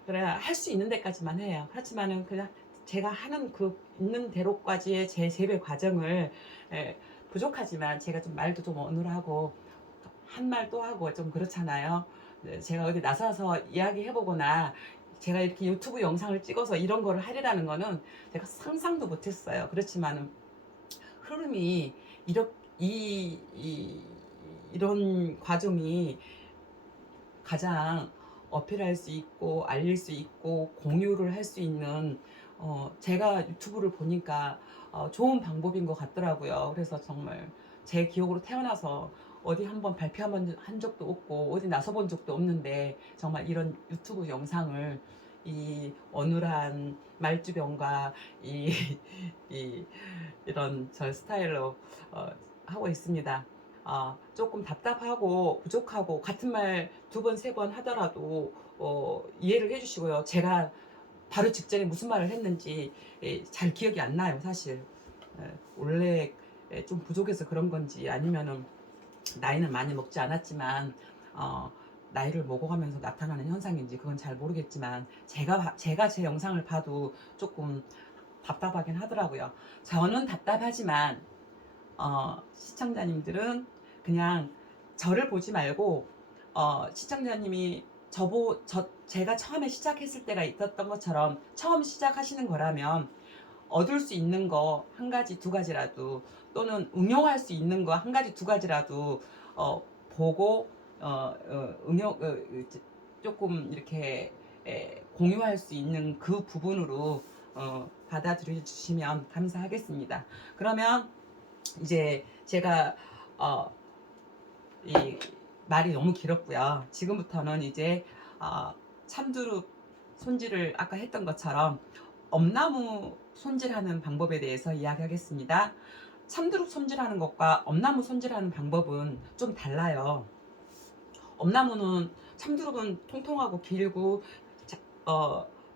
그래 할 수 있는 데까지만 해요. 그렇지만은 그냥 제가 하는 그 있는 대로까지의 제 재배 과정을 부족하지만 제가 좀 말도 좀 어눌하고 한 말 또 하고 좀 그렇잖아요. 제가 어디 나서서 이야기해보거나 제가 이렇게 유튜브 영상을 찍어서 이런 거를 하리라는 거는 제가 상상도 못했어요. 그렇지만은 흐름이 이런 과정이 가장 어필할 수 있고 알릴 수 있고 공유를 할 수 있는 제가 유튜브를 보니까 좋은 방법인 것 같더라고요. 그래서 정말 제 기억으로 태어나서 어디 한번 발표한 적도 없고 어디 나서본 적도 없는데 정말 이런 유튜브 영상을 이 어눌한 말주변과 이런 저 스타일로 하고 있습니다. 조금 답답하고 부족하고 같은 말 두 번, 세 번 하더라도 이해를 해주시고요. 제가 바로 직전에 무슨 말을 했는지 잘 기억이 안 나요, 사실. 원래 좀 부족해서 그런 건지 아니면은 나이는 많이 먹지 않았지만 나이를 먹어가면서 나타나는 현상인지 그건 잘 모르겠지만 제가 제 영상을 봐도 조금 답답하긴 하더라고요. 저는 답답하지만 시청자님들은 그냥 저를 보지 말고 시청자님이 제가 처음에 시작했을 때가 있었던 것처럼 처음 시작하시는 거라면 얻을 수 있는 거 한 가지 두 가지라도 또는 응용할 수 있는 거 한 가지 두 가지라도 보고 응용 조금 이렇게 공유할 수 있는 그 부분으로 받아들여 주시면 감사하겠습니다. 그러면 이제 제가 이 말이 너무 길었고요. 지금부터는 이제 참두릅 손질을 아까 했던 것처럼 엄나무 손질하는 방법에 대해서 이야기하겠습니다. 참두릅 손질하는 것과 엄나무 손질하는 방법은 좀 달라요. 엄나무는 참두릅은 통통하고 길고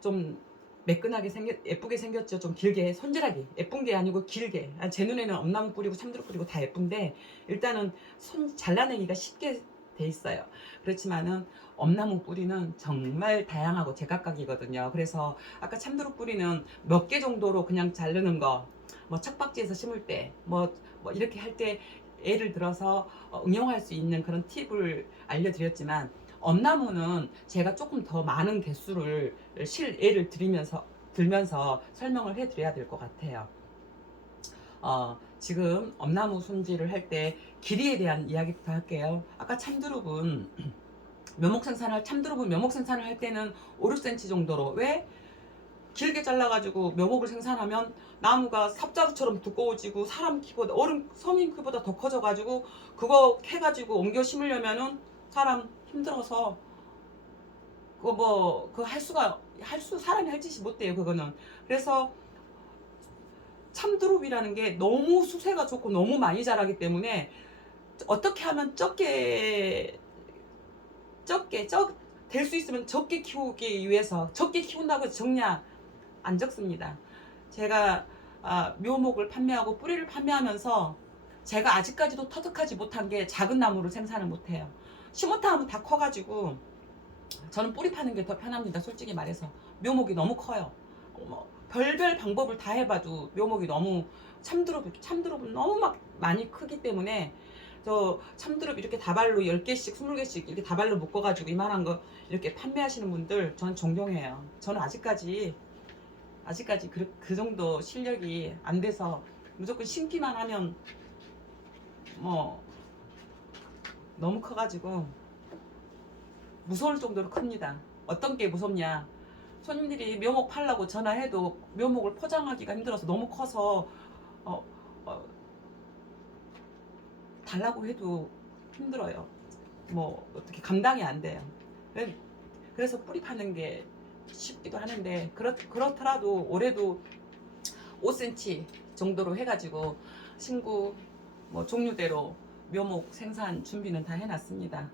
좀 매끈하게 예쁘게 생겼죠. 좀 길게 손질하기 예쁜 게 아니고 길게. 제 눈에는 엄나무 뿌리고 참두릅 뿌리고 다 예쁜데 일단은 잘라내기가 쉽게 돼 있어요. 그렇지만은 엄나무 뿌리는 정말 다양하고 제각각이거든요. 그래서 아까 참두릅 뿌리는 몇 개 정도로 그냥 자르는 거, 뭐 척박지에서 심을 때, 뭐 이렇게 할 때 예를 들어서 응용할 수 있는 그런 팁을 알려드렸지만 엄나무는 제가 조금 더 많은 개수를 예를 들면서 설명을 해드려야 될 것 같아요. 지금 엄나무 손질을 할 때 길이에 대한 이야기부터 할게요. 아까 참두릅은 참두릅은 묘목 생산을 할 때는 5, 6cm 정도로. 왜? 길게 잘라가지고 묘목을 생산하면 나무가 삽자루처럼 두꺼워지고 사람 키보다 성인 키보다 더 커져가지고 그거 캐가지고 옮겨 심으려면은 사람 힘들어서 사람이 할 짓이 못 돼요. 그거는. 그래서 참두릅이라는 게 너무 수세가 좋고 너무 많이 자라기 때문에 어떻게 하면 될 수 있으면 적게 키우기 위해서. 적게 키운다고 해서 적냐? 안 적습니다. 제가 묘목을 판매하고 뿌리를 판매하면서 제가 아직까지도 터득하지 못한 게 작은 나무를 생산을 못해요. 심었다 하면 다 커가지고 저는 뿌리 파는 게 더 편합니다. 솔직히 말해서 묘목이 너무 커요. 별별 방법을 다 해봐도 묘목이 너무 참두릅은 너무 막 많이 크기 때문에 저 참두릅 이렇게 다발로 10개씩 20개씩 이렇게 다발로 묶어가지고 이만한 거 이렇게 판매하시는 분들 저는 존경해요. 저는 아직까지 그 정도 실력이 안 돼서 무조건 심기만 하면 뭐 너무 커가지고 무서울 정도로 큽니다. 어떤 게 무섭냐? 손님들이 묘목 팔라고 전화해도 묘목을 포장하기가 힘들어서 너무 커서 달라고 해도 힘들어요. 뭐 어떻게 감당이 안 돼요. 그래서 뿌리 파는 게 쉽기도 하는데 그렇더라도 올해도 5cm 정도로 해가지고 신구 뭐 종류대로 묘목 생산 준비는 다 해놨습니다.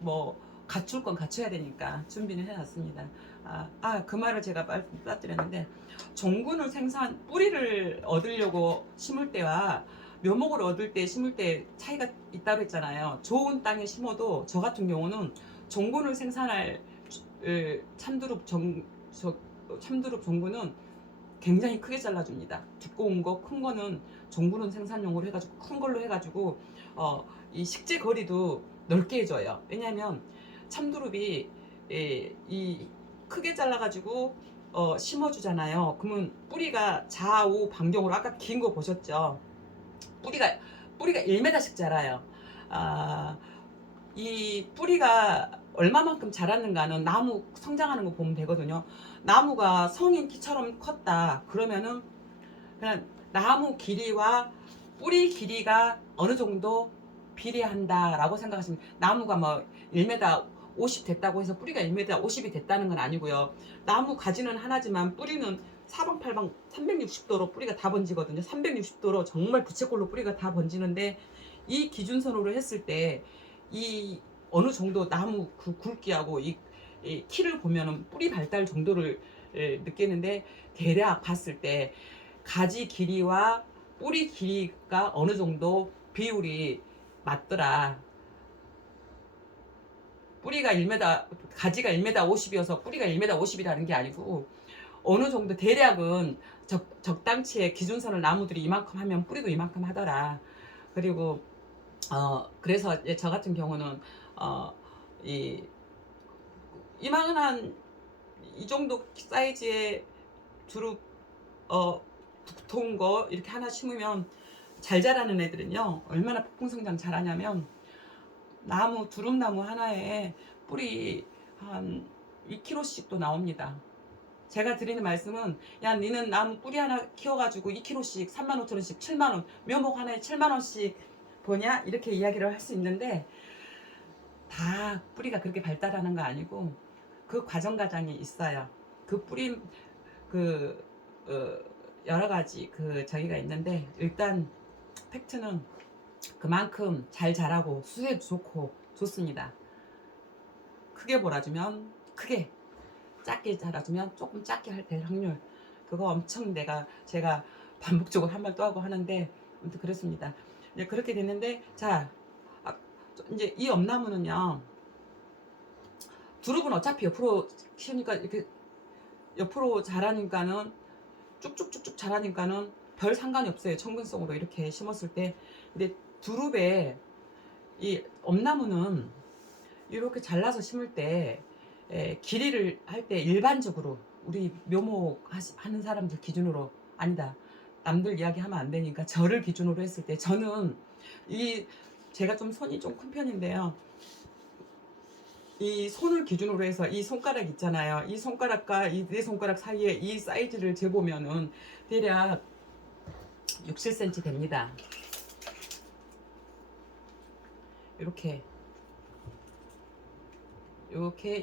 뭐 갖출 건 갖춰야 되니까 준비는 해놨습니다. 그 말을 제가 빠뜨렸는데 뿌리를 얻으려고 심을 때와 묘목을 얻을 때 심을 때 차이가 있다고 했잖아요. 좋은 땅에 심어도 저 같은 경우는 종군을 생산할 참두릅 종군은 굉장히 크게 잘라줍니다. 두꺼운 거, 큰 거는 종군은 생산용으로 해가지고 큰 걸로 해가지고 이 식재 거리도 넓게 해줘요. 왜냐하면 참두릅이 이 크게 잘라가지고 심어주잖아요. 그러면 뿌리가 좌우 반경으로 아까 긴 거 보셨죠? 뿌리가 1m씩 자라요. 이 뿌리가 얼마만큼 자랐는가는 나무 성장하는 거 보면 되거든요. 나무가 성인 키처럼 컸다 그러면은 그냥 나무 길이와 뿌리 길이가 어느 정도 비례한다 라고 생각하시면, 나무가 뭐 1m 50 됐다고 해서 뿌리가 1m 50이 됐다는 건 아니고요. 나무 가지는 하나지만 뿌리는 사방팔방 360도로 뿌리가 다 번지거든요. 360도로 정말 부채꼴로 뿌리가 다 번지는데, 이 기준선으로 했을 때 이 어느 정도 나무 그 굵기하고 이 키를 보면은 뿌리 발달 정도를 느끼는데, 대략 봤을 때 가지 길이와 뿌리 길이가 어느 정도 비율이 맞더라. 뿌리가 1m, 가지가 1m 50이어서 뿌리가 1m 50이라는 게 아니고 어느 정도 대략은 적당치의 기준선을 나무들이 이만큼 하면 뿌리도 이만큼 하더라. 그리고 그래서 저 같은 경우는 이만한 이 정도 사이즈의 두릅 두꺼운 거 이렇게 하나 심으면 잘 자라는 애들은요 얼마나 폭풍성장 잘하냐면 나무 두릅나무 하나에 뿌리 한 2kg씩도 나옵니다. 제가 드리는 말씀은 야 니는 나무 뿌리 하나 키워가지고 2kg씩 35,000원씩 7만원 묘목 하나에 7만원씩 보냐 이렇게 이야기를 할 수 있는데 다 뿌리가 그렇게 발달하는 거 아니고 그 과정이 있어요. 그 뿌리 그 여러 가지 그 저기가 있는데 일단 팩트는 그만큼 잘 자라고 수세도 좋고 좋습니다. 크게 몰아주면 크게, 작게 자라주면 조금 작게 될 확률, 그거 엄청 제가 반복적으로 한 말 또 하고 하는데 아무튼 그렇습니다. 이제 그렇게 됐는데 자 이제 이 엄나무는요, 두릅은 어차피 옆으로 키우니까 이렇게 옆으로 자라니까는 쭉쭉쭉쭉 자라니까는 별 상관이 없어요. 청근성으로 이렇게 심었을 때. 근데 두릅에 이 엄나무는 이렇게 잘라서 심을 때 길이를 할 때 일반적으로 우리 묘목 하는 사람들 기준으로 아니다. 남들 이야기하면 안 되니까 저를 기준으로 했을 때 저는 제가 좀 손이 좀 큰 편인데요. 이 손을 기준으로 해서 이 손가락 있잖아요. 이 손가락과 이 네 손가락 사이에 이 사이즈를 재보면은 대략 6, 7cm 됩니다. 이렇게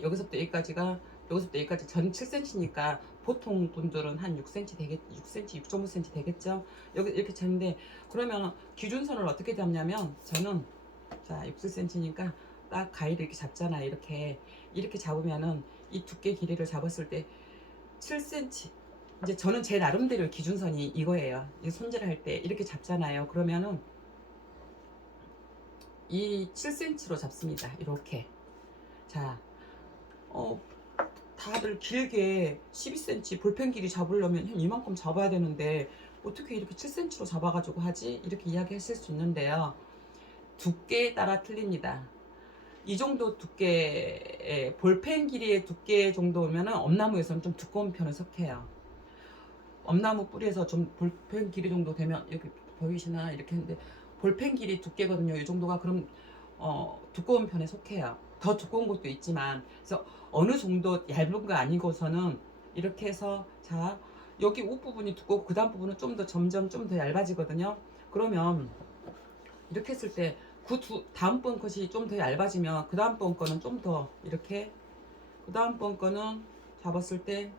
여기서부터 여기까지가 여기서부터 여기까지 전 7cm니까 보통 분들은 한 6cm 되겠 6cm 6.5cm 되겠죠. 여기 이렇게 재는데 그러면 기준선을 어떻게 잡냐면 저는 자 6, 7cm니까 딱 가위를 이렇게 잡잖아요. 이렇게 잡으면은 이 두께 길이를 잡았을 때 7cm, 이제 저는 제 나름대로 기준선이 이거예요. 이 손질을 할 때 이렇게 잡잖아요. 그러면은 이 7cm로 잡습니다. 이렇게. 자, 다들 길게 12cm 볼펜 길이 잡으려면 한 이만큼 잡아야 되는데 어떻게 이렇게 7cm로 잡아가지고 하지? 이렇게 이야기하실 수 있는데요. 두께에 따라 틀립니다. 이 정도 두께, 볼펜 길이의 두께 정도면 엄나무에서는 좀 두꺼운 편에 속해요. 엄나무 뿌리에서 좀 볼펜 길이 정도 되면 여기 보이시나 이렇게 했는데 볼펜 길이 두께거든요. 이 정도가 그럼 두꺼운 편에 속해요. 더 두꺼운 것도 있지만 그래서 어느 정도 얇은 거 아니고서는 이렇게 해서 자 여기 윗부분이 두껍고 그 다음 부분은 좀 더 점점 좀 더 얇아지거든요. 그러면 이렇게 했을 때 다음번 것이 좀 더 얇아지면 그 다음번 거는 좀 더 이렇게 그 다음번 거는 잡았을 때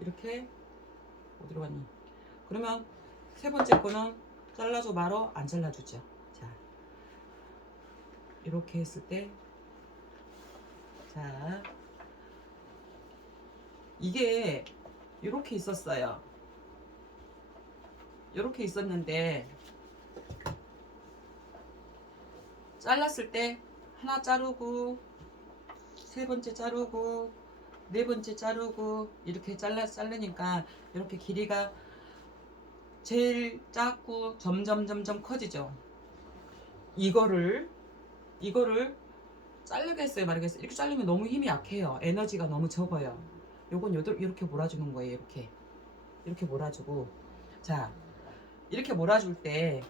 이렇게 어디로 갔니? 그러면 세 번째 거는 잘라줘 말어 안 잘라주죠. 자 이렇게 했을 때 자 이게 이렇게 있었어요. 이렇게 있었는데 잘랐을 때 하나 자르고 세 번째 자르고 네 번째 자르고 이렇게 자르니까 이렇게 길이가 제일 작고 점점 커지죠. 이거를 자르겠어요 말겠어요. 이렇게 자르면 너무 힘이 약해요. 에너지가 너무 적어요. 요건 이렇게 몰아주는 거예요. 이렇게 몰아주고 자 이렇게 몰아줄 때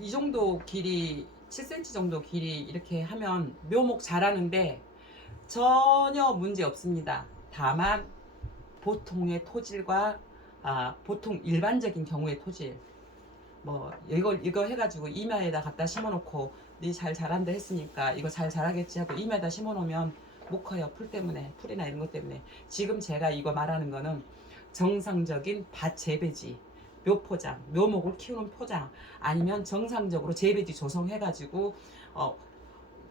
이 정도 길이 7cm 정도 길이 이렇게 하면 묘목 자라는데 전혀 문제 없습니다. 다만 보통의 토질과 보통 일반적인 경우의 토질 뭐 이거 해가지고 이마에다 갖다 심어놓고 네 잘 자란다 했으니까 이거 잘 자라겠지 하고 이마에다 심어놓으면 못 커요. 풀이나 이런 것 때문에. 지금 제가 이거 말하는 거는 정상적인 밭 재배지 묘포장, 묘목을 키우는 포장 아니면 정상적으로 재배지 조성해가지고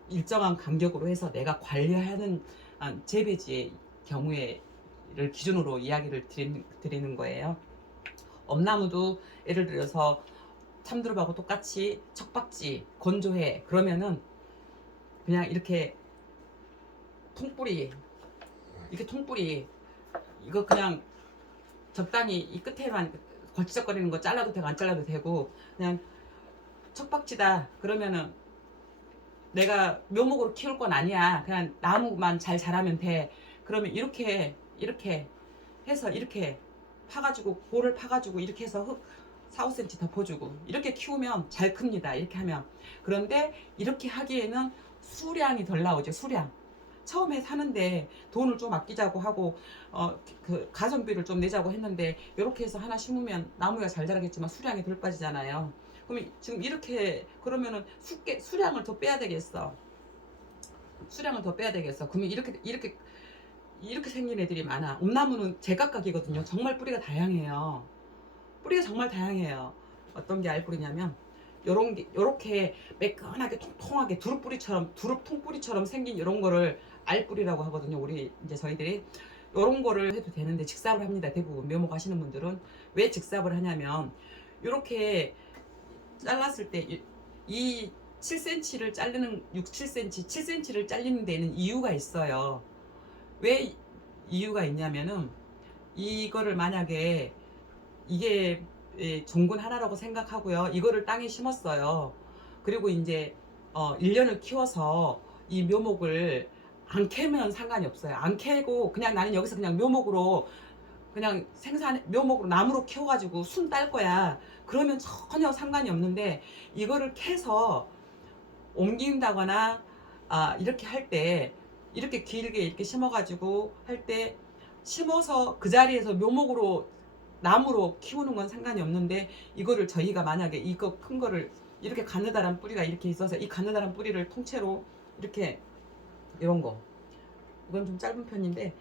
일정한 간격으로 해서 내가 관리하는 재배지의 경우에를 기준으로 이야기를 드리는 거예요. 엄나무도 예를 들어서 참두릅하고 똑같이 척박지 건조해 그러면은 그냥 이렇게 통뿌리 이거 그냥 적당히 이 끝에만 걸치적거리는 거 잘라도 되고 안 잘라도 되고 그냥 척박지다 그러면은 내가 묘목으로 키울 건 아니야. 그냥 나무만 잘 자라면 돼. 그러면 이렇게 해서 이렇게 파가지고 볼을 파가지고 이렇게 해서 4, 5cm 덮어주고 이렇게 키우면 잘 큽니다. 이렇게 하면. 그런데 이렇게 하기에는 수량이 덜 나오죠. 수량. 처음에 사는데 돈을 좀 아끼자고 하고 그 가성비를 좀 내자고 했는데 이렇게 해서 하나 심으면 나무가 잘 자라겠지만 수량이 덜 빠지잖아요. 그럼 지금 이렇게 그러면은 수량을 더 빼야 되겠어. 수량을 더 빼야 되겠어. 그러면 이렇게 생긴 애들이 많아. 옴나무는 제각각이거든요. 정말 뿌리가 다양해요. 뿌리가 정말 다양해요. 어떤 게 알뿌리냐면 요렇게 매끈하게 통통하게 두릅 통뿌리처럼 생긴 이런 거를 알뿌리라고 하거든요. 우리 이제 저희들이 요런 거를 해도 되는데 직삽을 합니다. 대부분 묘목 하시는 분들은 왜 직삽을 하냐면 요렇게 잘랐을 때 이 7cm를 자르는 6, 7cm, 7cm를 잘리는 데는 이유가 있어요. 왜 이유가 있냐면은 이거를 만약에 이게 종근 하나라고 생각하고요. 이거를 땅에 심었어요. 그리고 이제 1년을 키워서 이 묘목을 안 캐면 상관이 없어요. 안 캐고 그냥 나는 여기서 그냥 묘목으로 그냥 묘목으로 나무로 키워가지고 순 딸 거야. 그러면 전혀 상관이 없는데 이거를 캐서 옮긴다거나 이렇게 할 때 이렇게 길게 이렇게 심어가지고 할 때 심어서 그 자리에서 묘목으로 나무로 키우는 건 상관이 없는데 이거를 저희가 만약에 이거 큰 거를 이렇게 가느다란 뿌리가 이렇게 있어서 이 가느다란 뿌리를 통째로 이렇게 이런 거 이건 좀 짧은 편인데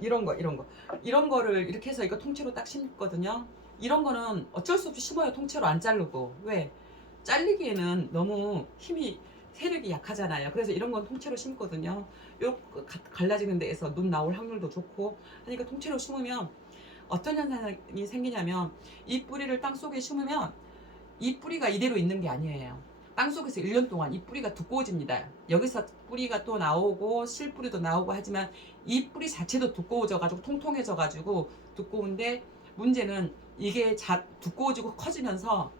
이런 거를 이렇게 해서 이거 통째로 딱 심거든요. 이런 거는 어쩔 수 없이 심어요. 통째로 안 자르고. 왜? 잘리기에는 너무 세력이 약하잖아요. 그래서 이런 건 통째로 심거든요. 요 갈라지는 데에서 눈 나올 확률도 좋고 하니까 통째로 심으면 어떤 현상이 생기냐면 이 뿌리를 땅 속에 심으면 이 뿌리가 이대로 있는 게 아니에요. 땅속에서 1년 동안 이 뿌리가 두꺼워집니다. 여기서 뿌리가 또 나오고 실뿌리도 나오고 하지만 이 뿌리 자체도 두꺼워져가지고 통통해져가지고 두꺼운데 문제는 이게 두꺼워지고 커지면서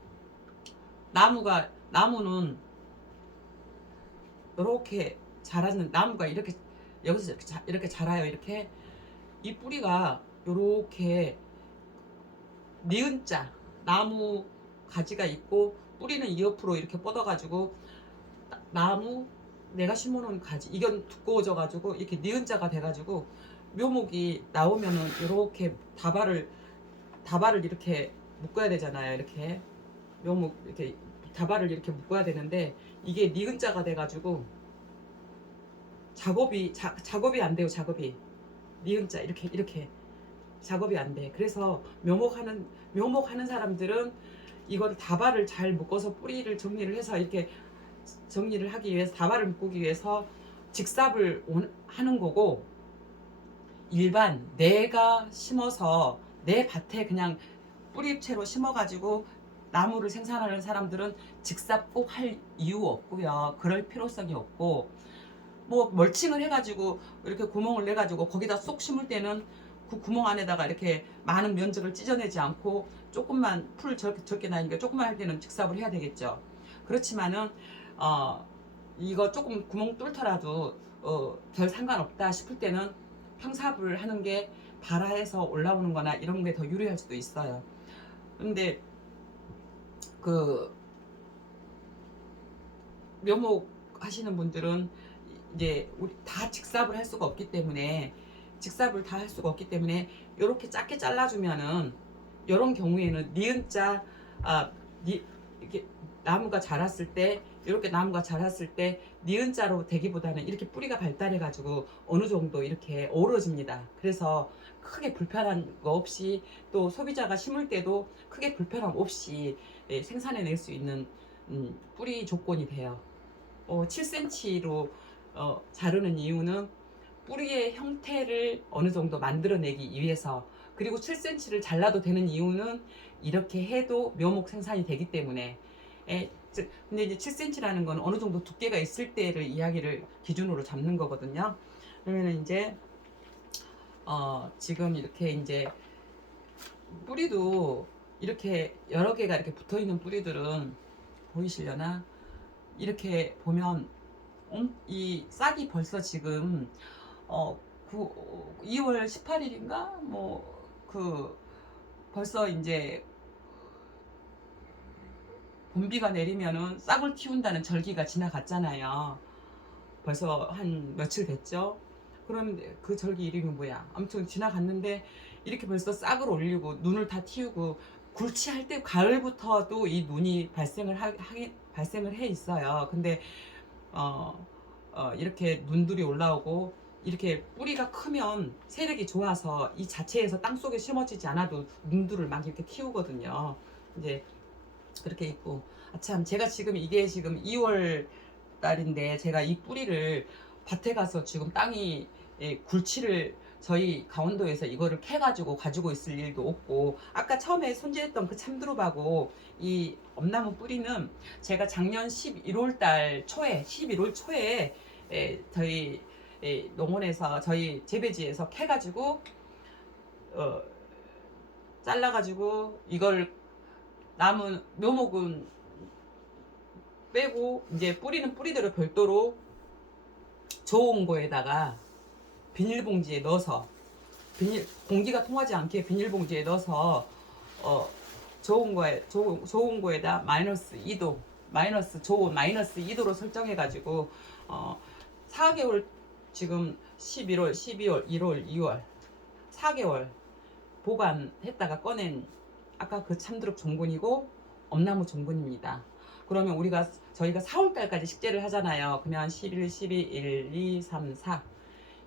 나무는 이렇게 자라는 나무가 이렇게 여기서 이렇게 자라요. 이렇게 이 뿌리가 이렇게 니은자 나무 가지가 있고 뿌리는 이 옆으로 이렇게 뻗어가지고 나무 내가 심어놓은 가지 이건 두꺼워져가지고 이렇게 니은자가 돼가지고 묘목이 나오면은 이렇게 다발을 이렇게 묶어야 되잖아요. 이렇게 묘목 이렇게 다발을 이렇게 묶어야 되는데 이게 니은자가 돼가지고 작업이 안 돼요. 작업이 니은자 이렇게 작업이 안 돼. 그래서 묘목하는 사람들은 이거를 다발을 잘 묶어서 뿌리를 정리를 해서 이렇게 정리를 하기 위해서 다발을 묶기 위해서 직삽을 하는 거고 일반 내가 심어서 내 밭에 그냥 뿌리채로 심어가지고 나무를 생산하는 사람들은 직삽 꼭 할 이유 없고요. 그럴 필요성이 없고 뭐 멀칭을 해가지고 이렇게 구멍을 내가지고 거기다 쏙 심을 때는 그 구멍 안에다가 이렇게 많은 면적을 찢어내지 않고 조금만 풀 적게 나니까 조금만 할 때는 직삽을 해야 되겠죠. 그렇지만은 이거 조금 구멍 뚫더라도 별 상관없다 싶을 때는 평삽을 하는 게 발화해서 올라오는 거나 이런 게 더 유리할 수도 있어요. 근데 그 묘목 하시는 분들은 이제 우리 다 직삽을 할 수가 없기 때문에 이렇게 작게 잘라주면은 이런 경우에는 니은자 이렇게 나무가 자랐을 때 이렇게 나무가 자랐을 때 니은자로 되기보다는 이렇게 뿌리가 발달해 가지고 어느 정도 이렇게 어우러집니다. 그래서 크게 불편한 거 없이 또 소비자가 심을 때도 크게 불편함 없이 생산해낼 수 있는 뿌리 조건이 돼요. 7cm로 자르는 이유는 뿌리의 형태를 어느 정도 만들어내기 위해서 그리고 7cm를 잘라도 되는 이유는 이렇게 해도 묘목 생산이 되기 때문에 근데 이제 7cm라는 건 어느 정도 두께가 있을 때를 이야기를 기준으로 잡는 거거든요. 그러면 이제 지금 이렇게 이제 뿌리도 이렇게 여러 개가 이렇게 붙어 있는 뿌리들은 보이시려나? 이렇게 보면 이 싹이 벌써 지금 2월 18일인가 뭐 그 벌써 이제 봄비가 내리면은 싹을 틔운다는 절기가 지나갔잖아요. 벌써 한 며칠 됐죠. 그런데 그 절기 이름이 뭐야? 아무튼 지나갔는데 이렇게 벌써 싹을 올리고 눈을 다 틔우고 굴치할 때 가을부터도 이 눈이 발생을 해 있어요. 근데 이렇게 눈들이 올라오고 이렇게 뿌리가 크면 세력이 좋아서 이 자체에서 땅속에 심어지지 않아도 눈들을 막 이렇게 틔우거든요. 이제 그렇게 있고, 아참 제가 지금 이게 지금 2월 달인데 제가 이 뿌리를 밭에 가서 지금 땅이 굴치를 저희 강원도에서 이거를 캐가지고 가지고 있을 일도 없고, 아까 처음에 손질했던 그 참두릅하고 이 엄나무 뿌리는 제가 작년 11월 달 초에 11월 초에 저희 농원에서 저희 재배지에서 캐가지고 잘라가지고 이걸 남은 묘목은 빼고 이제 뿌리는 뿌리대로 별도로 좋은 거에다가 비닐봉지에 넣어서 공기가 통하지 않게 비닐봉지에 넣어서 좋은 거에다 마이너스 2도 좋은 마이너스 2도로 설정해 가지고 4개월 지금 11월 12월 1월 2월 4개월 보관했다가 꺼낸 아까 그 참드럽 종분이고 엄나무 종분입니다. 그러면 저희가 4월달까지 식재를 하잖아요. 그러면 11, 12, 1, 2, 3, 4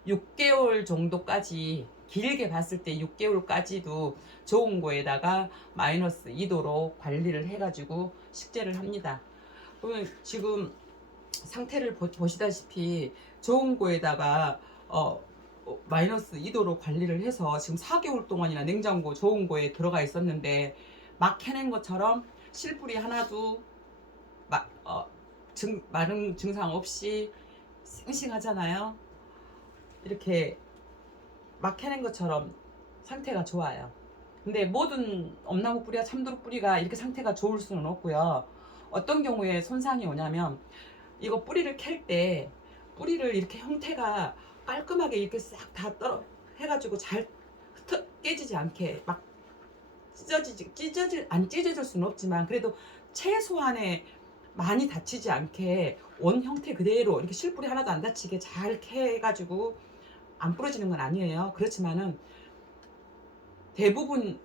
6개월 정도까지, 길게 봤을 때 6개월까지도 좋은 거에다가 마이너스 2도로 관리를 해가지고 식재를 합니다. 그러면 지금 상태를 보시다시피 좋은 거에다가 마이너스 2도로 관리를 해서 지금 4개월 동안이나 냉장고 좋은 거에 들어가 있었는데 막 캐낸 것처럼 실뿌리 하나도 마른 증상 없이 싱싱하잖아요. 이렇게 막 캐낸 것처럼 상태가 좋아요. 근데 모든 엄나무 뿌리와 참두릅 뿌리가 이렇게 상태가 좋을 수는 없고요. 어떤 경우에 손상이 오냐면 이거 뿌리를 캘 때 뿌리를 이렇게 형태가 깔끔하게 이렇게 싹 다 해가지고 잘 깨지지 않게 막 안 찢어질 수는 없지만 그래도 최소한의 많이 다치지 않게 원 형태 그대로 이렇게 실뿌리 하나도 안 다치게 잘 캐가지고 안 부러지는 건 아니에요. 그렇지만은 대부분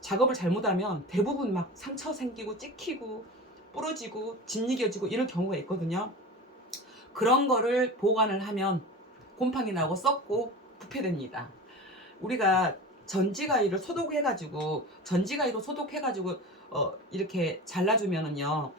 작업을 잘못하면 대부분 막 상처 생기고 찍히고 부러지고 짓이겨지고 이런 경우가 있거든요. 그런 거를 보관을 하면 곰팡이 나고 썩고 부패됩니다. 우리가 전지가위로 소독해가지고 이렇게 잘라주면은요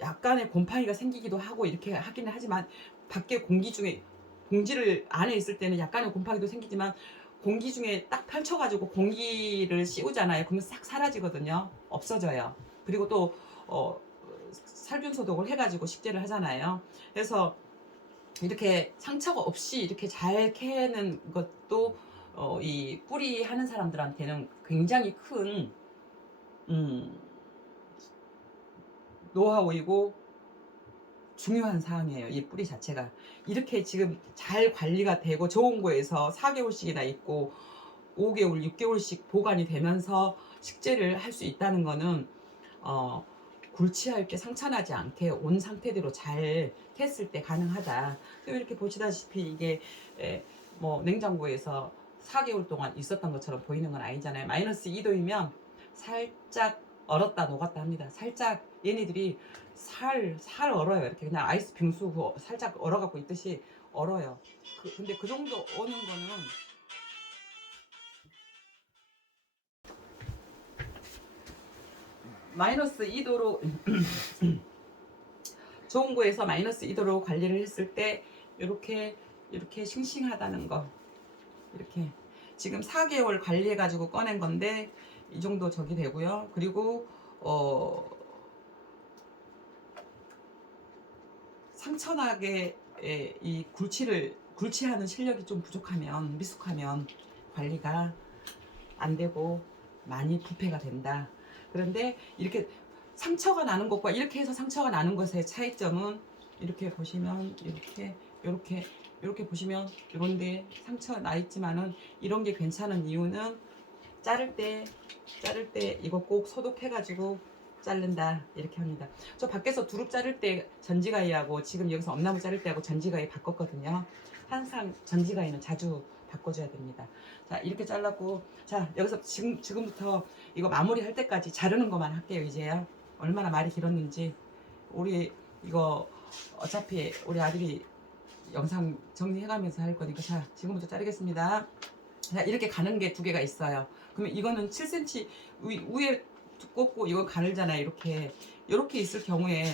약간의 곰팡이가 생기기도 하고 이렇게 하기는 하지만 밖에 공기 중에 봉지를 안에 있을 때는 약간의 곰팡이도 생기지만 공기 중에 딱 펼쳐가지고 공기를 씌우잖아요. 그러면 싹 사라지거든요. 없어져요. 그리고 또 살균 소독을 해가지고 식재를 하잖아요. 그래서 이렇게 상처가 없이 이렇게 잘 캐는 것도 이 뿌리 하는 사람들한테는 굉장히 큰 노하우이고 중요한 사항이에요. 이 뿌리 자체가 이렇게 지금 잘 관리가 되고 좋은 거에서 4개월씩이나 있고 5개월, 6개월씩 보관이 되면서 식재를 할 수 있다는 거는 굴치할 게 상처나지 않게 온 상태대로 잘 캤을 때 가능하다. 이렇게 보시다시피 이게 뭐 냉장고에서 4개월 동안 있었던 것처럼 보이는 건 아니잖아요. 마이너스 2도이면 살짝 얼었다 녹았다 합니다. 살짝 얘네들이 살 얼어요. 이렇게 그냥 아이스 빙수 살짝 얼어갖고 있듯이 얼어요. 근데 그 정도 어는 거는 마이너스 2도로 좋은 거에서 마이너스 2도로 관리를 했을 때 이렇게 싱싱하다는 거. 이렇게 지금 4개월 관리해 가지고 꺼낸 건데 이 정도 적이 되고요. 그리고 상처나게 이 굴치하는 실력이 좀 부족하면 미숙하면 관리가 안 되고 많이 부패가 된다. 그런데 이렇게 상처가 나는 것과 이렇게 해서 상처가 나는 것의 차이점은 이렇게 보시면 이렇게 보시면 이런데 상처 나 있지만은 이런 게 괜찮은 이유는 자를 때 이거 꼭 소독해가지고 자른다 이렇게 합니다. 저 밖에서 두릅 자를 때 전지가위하고 지금 여기서 엄나무 자를 때하고 전지가위 바꿨거든요. 항상 전지가위는 자주 바꿔줘야 됩니다. 자 이렇게 잘랐고, 자 여기서 지금부터 이거 마무리 할 때까지 자르는 것만 할게요. 이제요. 얼마나 말이 길었는지. 우리 이거 어차피 우리 아들이 영상 정리해가면서 할 거니까, 자 지금부터 자르겠습니다. 자 이렇게 가는 게 두 개가 있어요. 그러면 이거는 7cm 위에 두껍고 이거 가늘잖아요. 이렇게 있을 경우에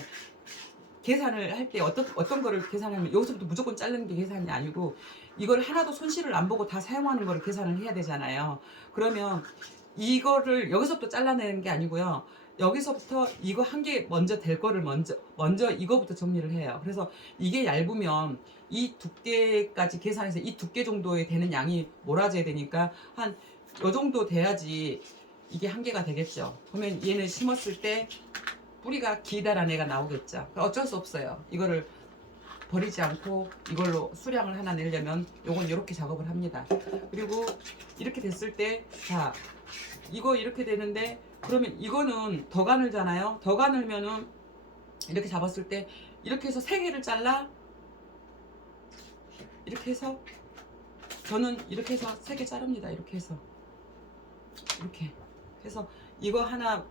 계산을 할 때 어떤 거를 계산하면, 여기서부터 무조건 자르는 게 계산이 아니고 이걸 하나도 손실을 안 보고 다 사용하는 거를 계산을 해야 되잖아요. 그러면 이거를 여기서부터 잘라내는 게 아니고요. 여기서부터 이거 한 개 먼저 될 거를 먼저 이거부터 정리를 해요. 그래서 이게 얇으면 이 두께까지 계산해서 이 두께 정도에 되는 양이 몰아져야 되니까 한 요 정도 돼야지 이게 한 개가 되겠죠. 그러면 얘는 심었을 때 뿌리가 기다란 애가 나오겠죠. 어쩔 수 없어요. 이거를 버리지 않고 이걸로 수량을 하나 내려면 요건 이렇게 작업을 합니다. 그리고 이렇게 됐을 때, 자 이거 이렇게 되는데, 그러면 이거는 더 가늘잖아요. 더 가늘면은 이렇게 잡았을 때 이렇게 해서 세 개를 잘라, 이렇게 해서 저는 이렇게 해서 세 개 자릅니다. 이렇게 해서 이렇게 해서 이거 하나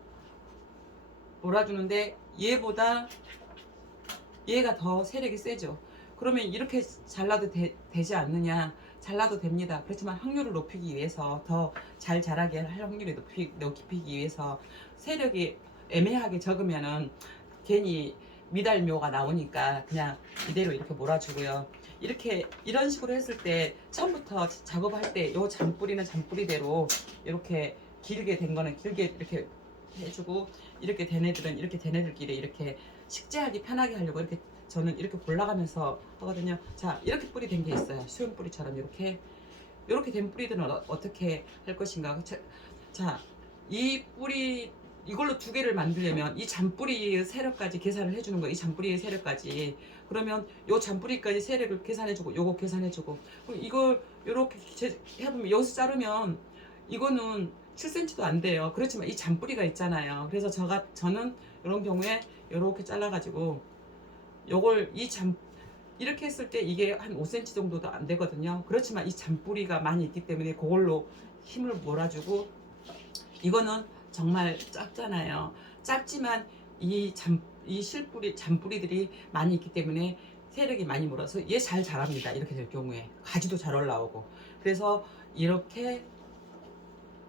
몰아주는데 얘보다 얘가 더 세력이 세죠. 그러면 이렇게 잘라도 되지 않느냐? 잘라도 됩니다. 그렇지만 확률을 높이기 위해서, 더 잘 자라게 할 확률을 높이기 위해서 세력이 애매하게 적으면은 괜히 미달묘가 나오니까 그냥 이대로 이렇게 몰아주고요. 이런 식으로 했을 때 처음부터 작업할 때 요 잔뿌리는 잔뿌리대로 이렇게 길게 된 거는 길게 이렇게 해주고, 이렇게 된 애들은 이렇게 된 애들끼리 이렇게 식재하기 편하게 하려고 이렇게 저는 이렇게 골라가면서 하거든요. 자 이렇게 뿌리 된 게 있어요. 수영 뿌리처럼 이렇게 된 뿌리들은 어떻게 할 것인가. 자 이 뿌리 이걸로 두 개를 만들려면 이 잔뿌리의 세력까지 계산을 해주는 거예요. 이 잔뿌리의 세력까지. 그러면 요 잔뿌리까지 세력을 계산해주고 요거 계산해주고, 그럼 이걸 이렇게 해보면 여기서 자르면 이거는 7cm도 안 돼요. 그렇지만 이 잔뿌리가 있잖아요. 그래서 저는 이런 경우에 이렇게 잘라가지고 요걸 이렇게 했을 때 이게 한 5cm 정도도 안 되거든요. 그렇지만 이 잔뿌리가 많이 있기 때문에 그걸로 힘을 몰아주고, 이거는 정말 짧잖아요. 짧지만 이 잔뿌리들이 많이 있기 때문에 세력이 많이 몰아서 얘 잘 자랍니다. 이렇게 될 경우에 가지도 잘 올라오고. 그래서 이렇게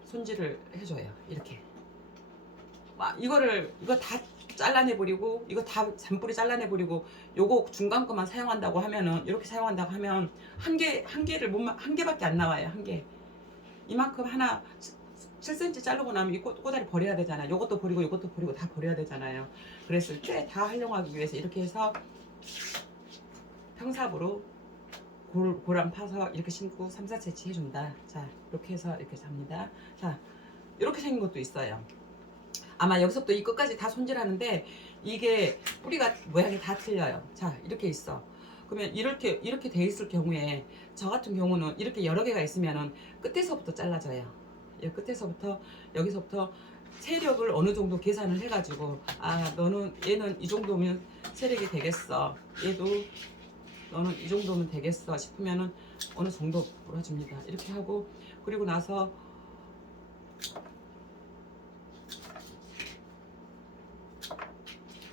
손질을 해줘요. 이렇게 이거 다 잘라내버리고, 이거 다 잔뿌리 잘라내버리고, 요거 중간 거만 사용한다고 하면은, 이렇게 사용한다고 하면 한 개밖에 안 나와요. 한 개. 이만큼 하나 7cm 자르고 나면 이 꼬다리 버려야 되잖아요. 요것도 버리고 요것도 버리고 다 버려야 되잖아요. 그랬을 때 다 활용하기 위해서 이렇게 해서 평삽으로 고랑 파서 이렇게 심고 3, 4cm 해준다. 자 이렇게 해서 이렇게 잡니다. 자 이렇게 생긴 것도 있어요. 아마 여기서부터 이 끝까지 다 손질하는데 이게 뿌리가 모양이 다 틀려요. 자 이렇게 있어. 그러면 이렇게 돼 있을 경우에, 저 같은 경우는 이렇게 여러 개가 있으면은 끝에서부터 잘라져요. 이 끝에서부터, 여기서부터 세력을 어느 정도 계산을 해가지고, 얘는 이 정도면 세력이 되겠어, 얘도 너는 이 정도면 되겠어 싶으면은 어느 정도 몰아줍니다. 이렇게 하고, 그리고 나서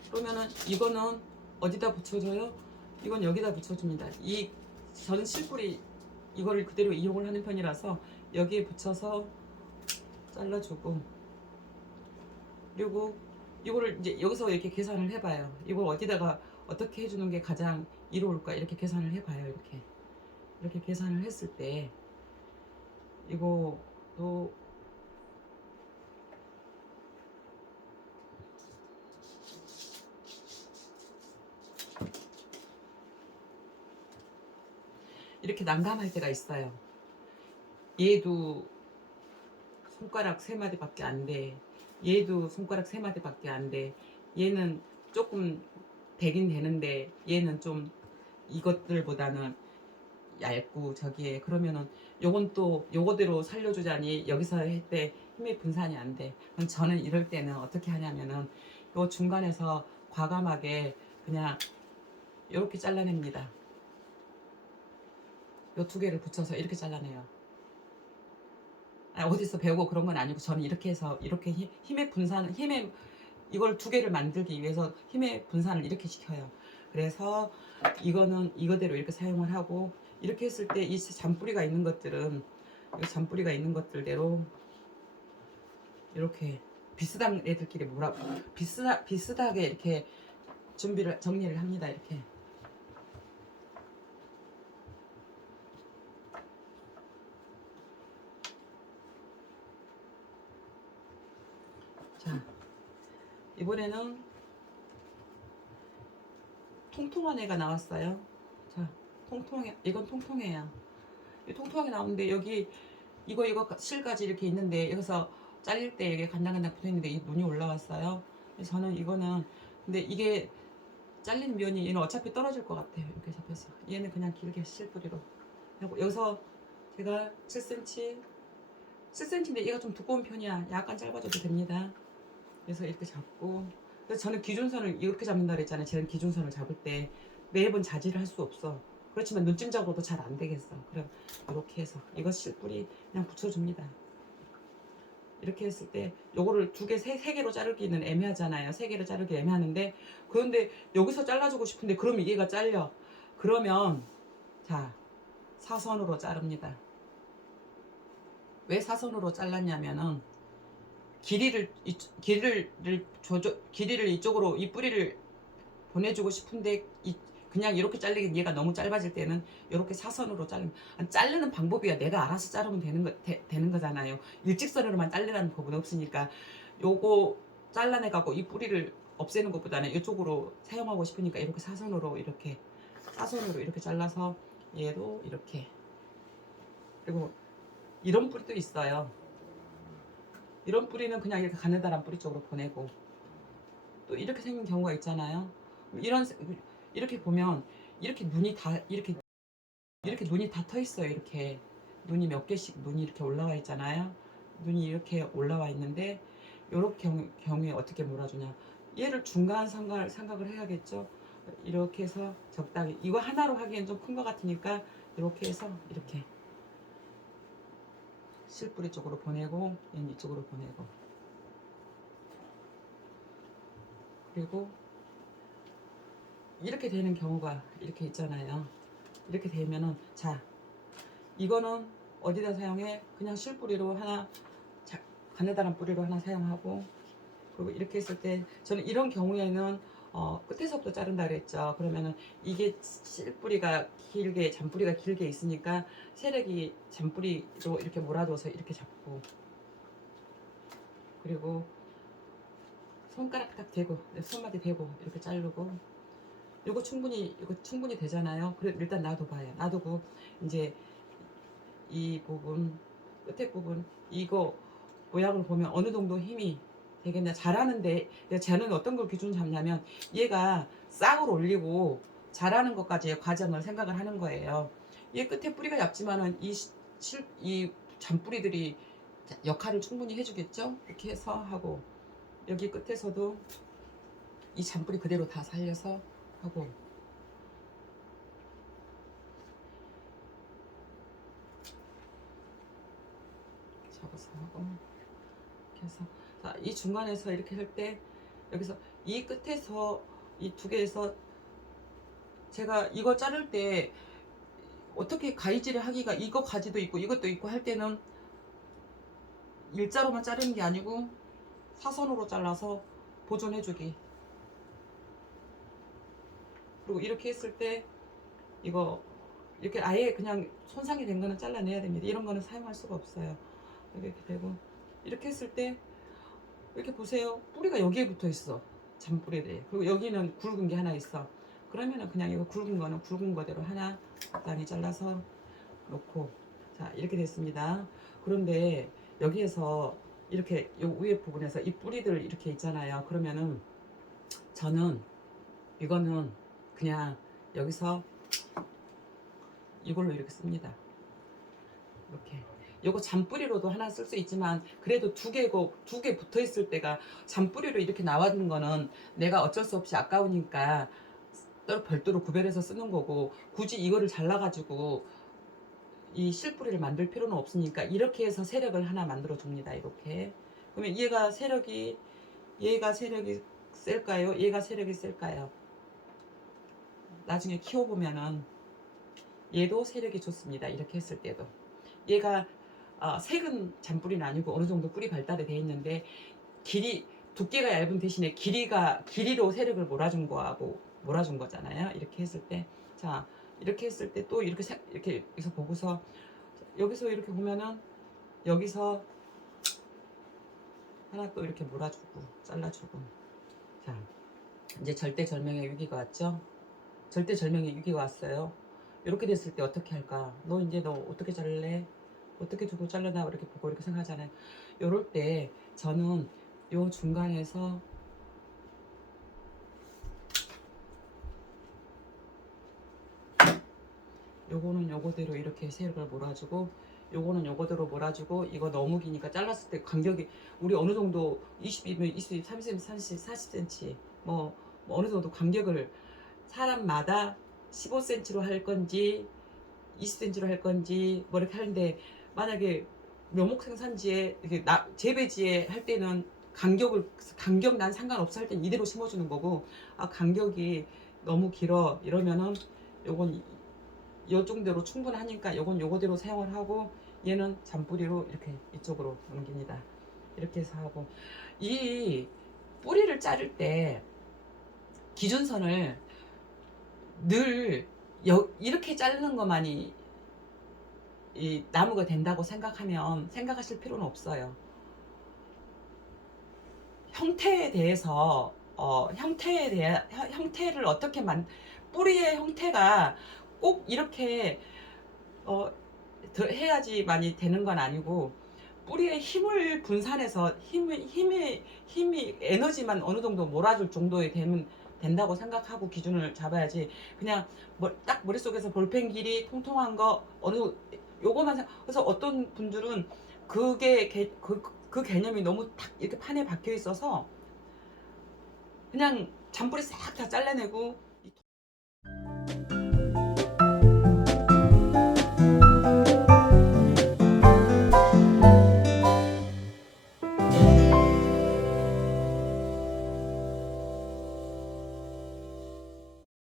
그러면은 이거는 어디다 붙여줘요? 이건 여기다 붙여줍니다. 저는 실뿌리 이거를 그대로 이용을 하는 편이라서 여기에 붙여서 잘라주고, 그리고 이거를 이제 여기서 이렇게 계산을 해봐요. 이걸 어디다가 어떻게 해주는 게 가장 이로울까, 이렇게 계산을 해봐요. 이렇게 계산을 했을 때 이거도 이렇게 난감할 때가 있어요. 얘도 손가락 3마디밖에 안 돼. 얘도 손가락 3마디밖에 안 돼. 얘는 조금 되긴 되는데 얘는 좀 이것들보다는 얇고 저기에 그러면은 요건 또 요거대로 살려주자니 여기서 할 때 힘의 분산이 안 돼. 그럼 저는 이럴 때는 어떻게 하냐면은 요 중간에서 과감하게 그냥 이렇게 잘라냅니다. 요 두 개를 붙여서 이렇게 잘라내요. 어디서 배우고 그런 건 아니고 저는 이렇게 해서 이렇게 힘의 분산 힘의 이걸 두 개를 만들기 위해서 힘의 분산을 이렇게 시켜요. 그래서 이거는 이거대로 이렇게 사용을 하고 이렇게 했을 때 이 잔뿌리가 있는 것들은 이 잔뿌리가 있는 것들대로 이렇게 비슷한 애들끼리 뭐라 비슷하게 이렇게 정리를 합니다. 이렇게. 자, 이번에는 통통한 애가 나왔어요. 자, 이건 통통해요. 이 통통하게 나오는데 여기 이거 실까지 이렇게 있는데 여기서 잘릴 때 이게 간당간당 붙어 있는데 이 눈이 올라왔어요. 저는 이거는 근데 이게 잘린 면이 얘는 어차피 떨어질 것 같아요. 이렇게 잡혀서 얘는 그냥 길게 실뿌리로 하고 여기서 제가 7cm인데 얘가 좀 두꺼운 편이야. 약간 짧아져도 됩니다. 그래서 이렇게 잡고 그래서 저는 기준선을 이렇게 잡는다 그랬잖아요. 저는 기준선을 잡을 때 매번 자질을 할 수 없어. 그렇지만 눈찜작으로도 잘 안 되겠어. 그럼 이렇게 해서 이거 실뿌리 그냥 붙여줍니다. 이렇게 했을 때 요거를 두 개, 세 개로 자르기는 애매하잖아요. 세 개로 자르기 애매하는데 그런데 여기서 잘라주고 싶은데 그럼 이게가 잘려. 그러면 자 사선으로 자릅니다. 왜 사선으로 잘랐냐면은 길이를 이쪽으로 이 뿌리를 보내주고 싶은데 그냥 이렇게 잘리긴 얘가 너무 짧아질 때는 이렇게 사선으로 자르는 방법이야. 내가 알아서 자르면 되는 거잖아요. 일직선으로만 자르라는 법은 없으니까 요거 잘라내 갖고 이 뿌리를 없애는 것보다는 이쪽으로 사용하고 싶으니까 이렇게 사선으로 이렇게 잘라서 얘도 이렇게 그리고 이런 뿌리도 있어요. 이런 뿌리는 그냥 이렇게 가느다란 뿌리 쪽으로 보내고 또 이렇게 생긴 경우가 있잖아요. 이렇게 보면 이렇게 눈이 다 이렇게 눈이 다 터 있어요. 이렇게 눈이 몇 개씩 눈이 이렇게 올라와 있잖아요. 눈이 이렇게 올라와 있는데 이렇게 경우에 어떻게 몰아주냐? 얘를 중간 생각을 해야겠죠. 이렇게 해서 적당히 이거 하나로 하기엔 좀 큰 것 같으니까 이렇게 해서 이렇게 실뿌리 쪽으로 보내고 얘는 이쪽으로 보내고 그리고 이렇게 되는 경우가 이렇게 있잖아요. 이렇게 되면은 자 이거는 어디다 사용해? 그냥 실뿌리로 하나 가느다란 뿌리로 하나 사용하고 그리고 이렇게 했을 때 저는 이런 경우에는 끝에서부터 자른다 그랬죠. 그러면은 이게 실뿌리가 잔뿌리가 길게 있으니까 세력이 잔뿌리로 이렇게 몰아줘서 이렇게 잡고 그리고 손가락 딱 대고 손마디 대고 이렇게 자르고 이거 충분히 되잖아요. 그래 일단 놔둬봐요. 놔두고 이제 이 부분 끝에 부분 이거 모양을 보면 어느 정도 힘이 되겠냐 잘하는데 쟤는 어떤 걸 기준 잡냐면 얘가 싹을 올리고 자라는 것까지의 과정을 생각을 하는 거예요. 얘 끝에 뿌리가 얇지만은 이 잔뿌리들이 역할을 충분히 해주겠죠. 이렇게 해서 하고 여기 끝에서도 이 잔뿌리 그대로 다 살려서 하고 잡아서 하고 이렇게 해서 자, 이 중간에서 이렇게 할 때 여기서 이 끝에서 이 두 개에서 제가 이거 자를 때 어떻게 가위질을 하기가 이거 가지도 있고 이것도 있고 할 때는 일자로만 자르는 게 아니고 사선으로 잘라서 보존해주기 그리고 이렇게 했을 때 이거 이렇게 아예 그냥 손상이 된 거는 잘라내야 됩니다. 이런 거는 사용할 수가 없어요. 이렇게 되고 이렇게 했을 때 이렇게 보세요. 뿌리가 여기에 붙어 있어. 잔뿌리들이. 그리고 여기는 굵은 게 하나 있어. 그러면은 그냥 이거 굵은 거는 굵은 거대로 하나 적당히 잘라서 놓고 자 이렇게 됐습니다. 그런데 여기에서 이렇게 요 위에 부분에서 이 뿌리들 이렇게 있잖아요. 그러면은 저는 이거는 그냥 여기서 이걸로 이렇게 씁니다. 이렇게. 요거 잔뿌리로도 하나 쓸 수 있지만 그래도 두 개 붙어 있을 때가 잔뿌리로 이렇게 나왔는 거는 내가 어쩔 수 없이 아까우니까 따로 별도로 구별해서 쓰는 거고, 굳이 이거를 잘라가지고 이 실뿌리를 만들 필요는 없으니까 이렇게 해서 세력을 하나 만들어 줍니다. 이렇게. 그러면 얘가 세력이 셀까요? 얘가 세력이 셀까요? 나중에 키워보면은 얘도 세력이 좋습니다. 이렇게 했을 때도. 얘가 색은 잔뿌리는 아니고 어느 정도 뿌리 발달이 돼 있는데 두께가 얇은 대신에 길이로 세력을 몰아준 거잖아요. 이렇게 했을 때, 자, 이렇게 했을 때 또 이렇게 여기서 보고서 여기서 이렇게 보면은 여기서 하나 또 이렇게 몰아주고 잘라주고. 자, 이제 절대절명의 위기가 왔죠. 절대절명의 위기가 왔어요. 이렇게 됐을 때 어떻게 할까? 너 어떻게 자를래? 어떻게 두고 잘라나? 이렇게 보고 이렇게 생각하잖아요. 요럴 때 저는 요 중간에서 요거는 요거대로 이렇게 세력을 몰아주고, 요거는 요거대로 몰아주고, 이거 너무 기니까 잘랐을 때 간격이 우리 어느 정도 20이면 20, 30, 30, 40cm 뭐 어느 정도 간격을 사람마다 15cm로 할 건지 20cm로 할 건지 뭐 이렇게 하는데, 만약에 묘목 생산지에 이렇게 재배지에 할 때는 간격 난 상관없어 할 땐 이대로 심어주는 거고, 간격이 너무 길어 이러면은 요건 요 정도로 충분하니까 요건 요거대로 사용을 하고, 얘는 잔뿌리로 이렇게 이쪽으로 옮깁니다. 이렇게 해서 하고, 이 뿌리를 자를 때 기준선을 늘 이렇게 자르는 것만이 이 나무가 된다고 생각하실 필요는 없어요. 형태에 대해서 형태를 어떻게 뿌리의 형태가 꼭 이렇게 해야지 많이 되는 건 아니고, 뿌리의 힘을 분산해서 힘이 에너지만 어느 정도 몰아줄 정도에 된다고 생각하고 기준을 잡아야지, 그냥 딱 머릿속에서 볼펜 길이 통통한 거 요거만 그래서 어떤 분들은 그 개념이 너무 딱 이렇게 판에 박혀 있어서 그냥 잔뿌리 싹 다 잘라내고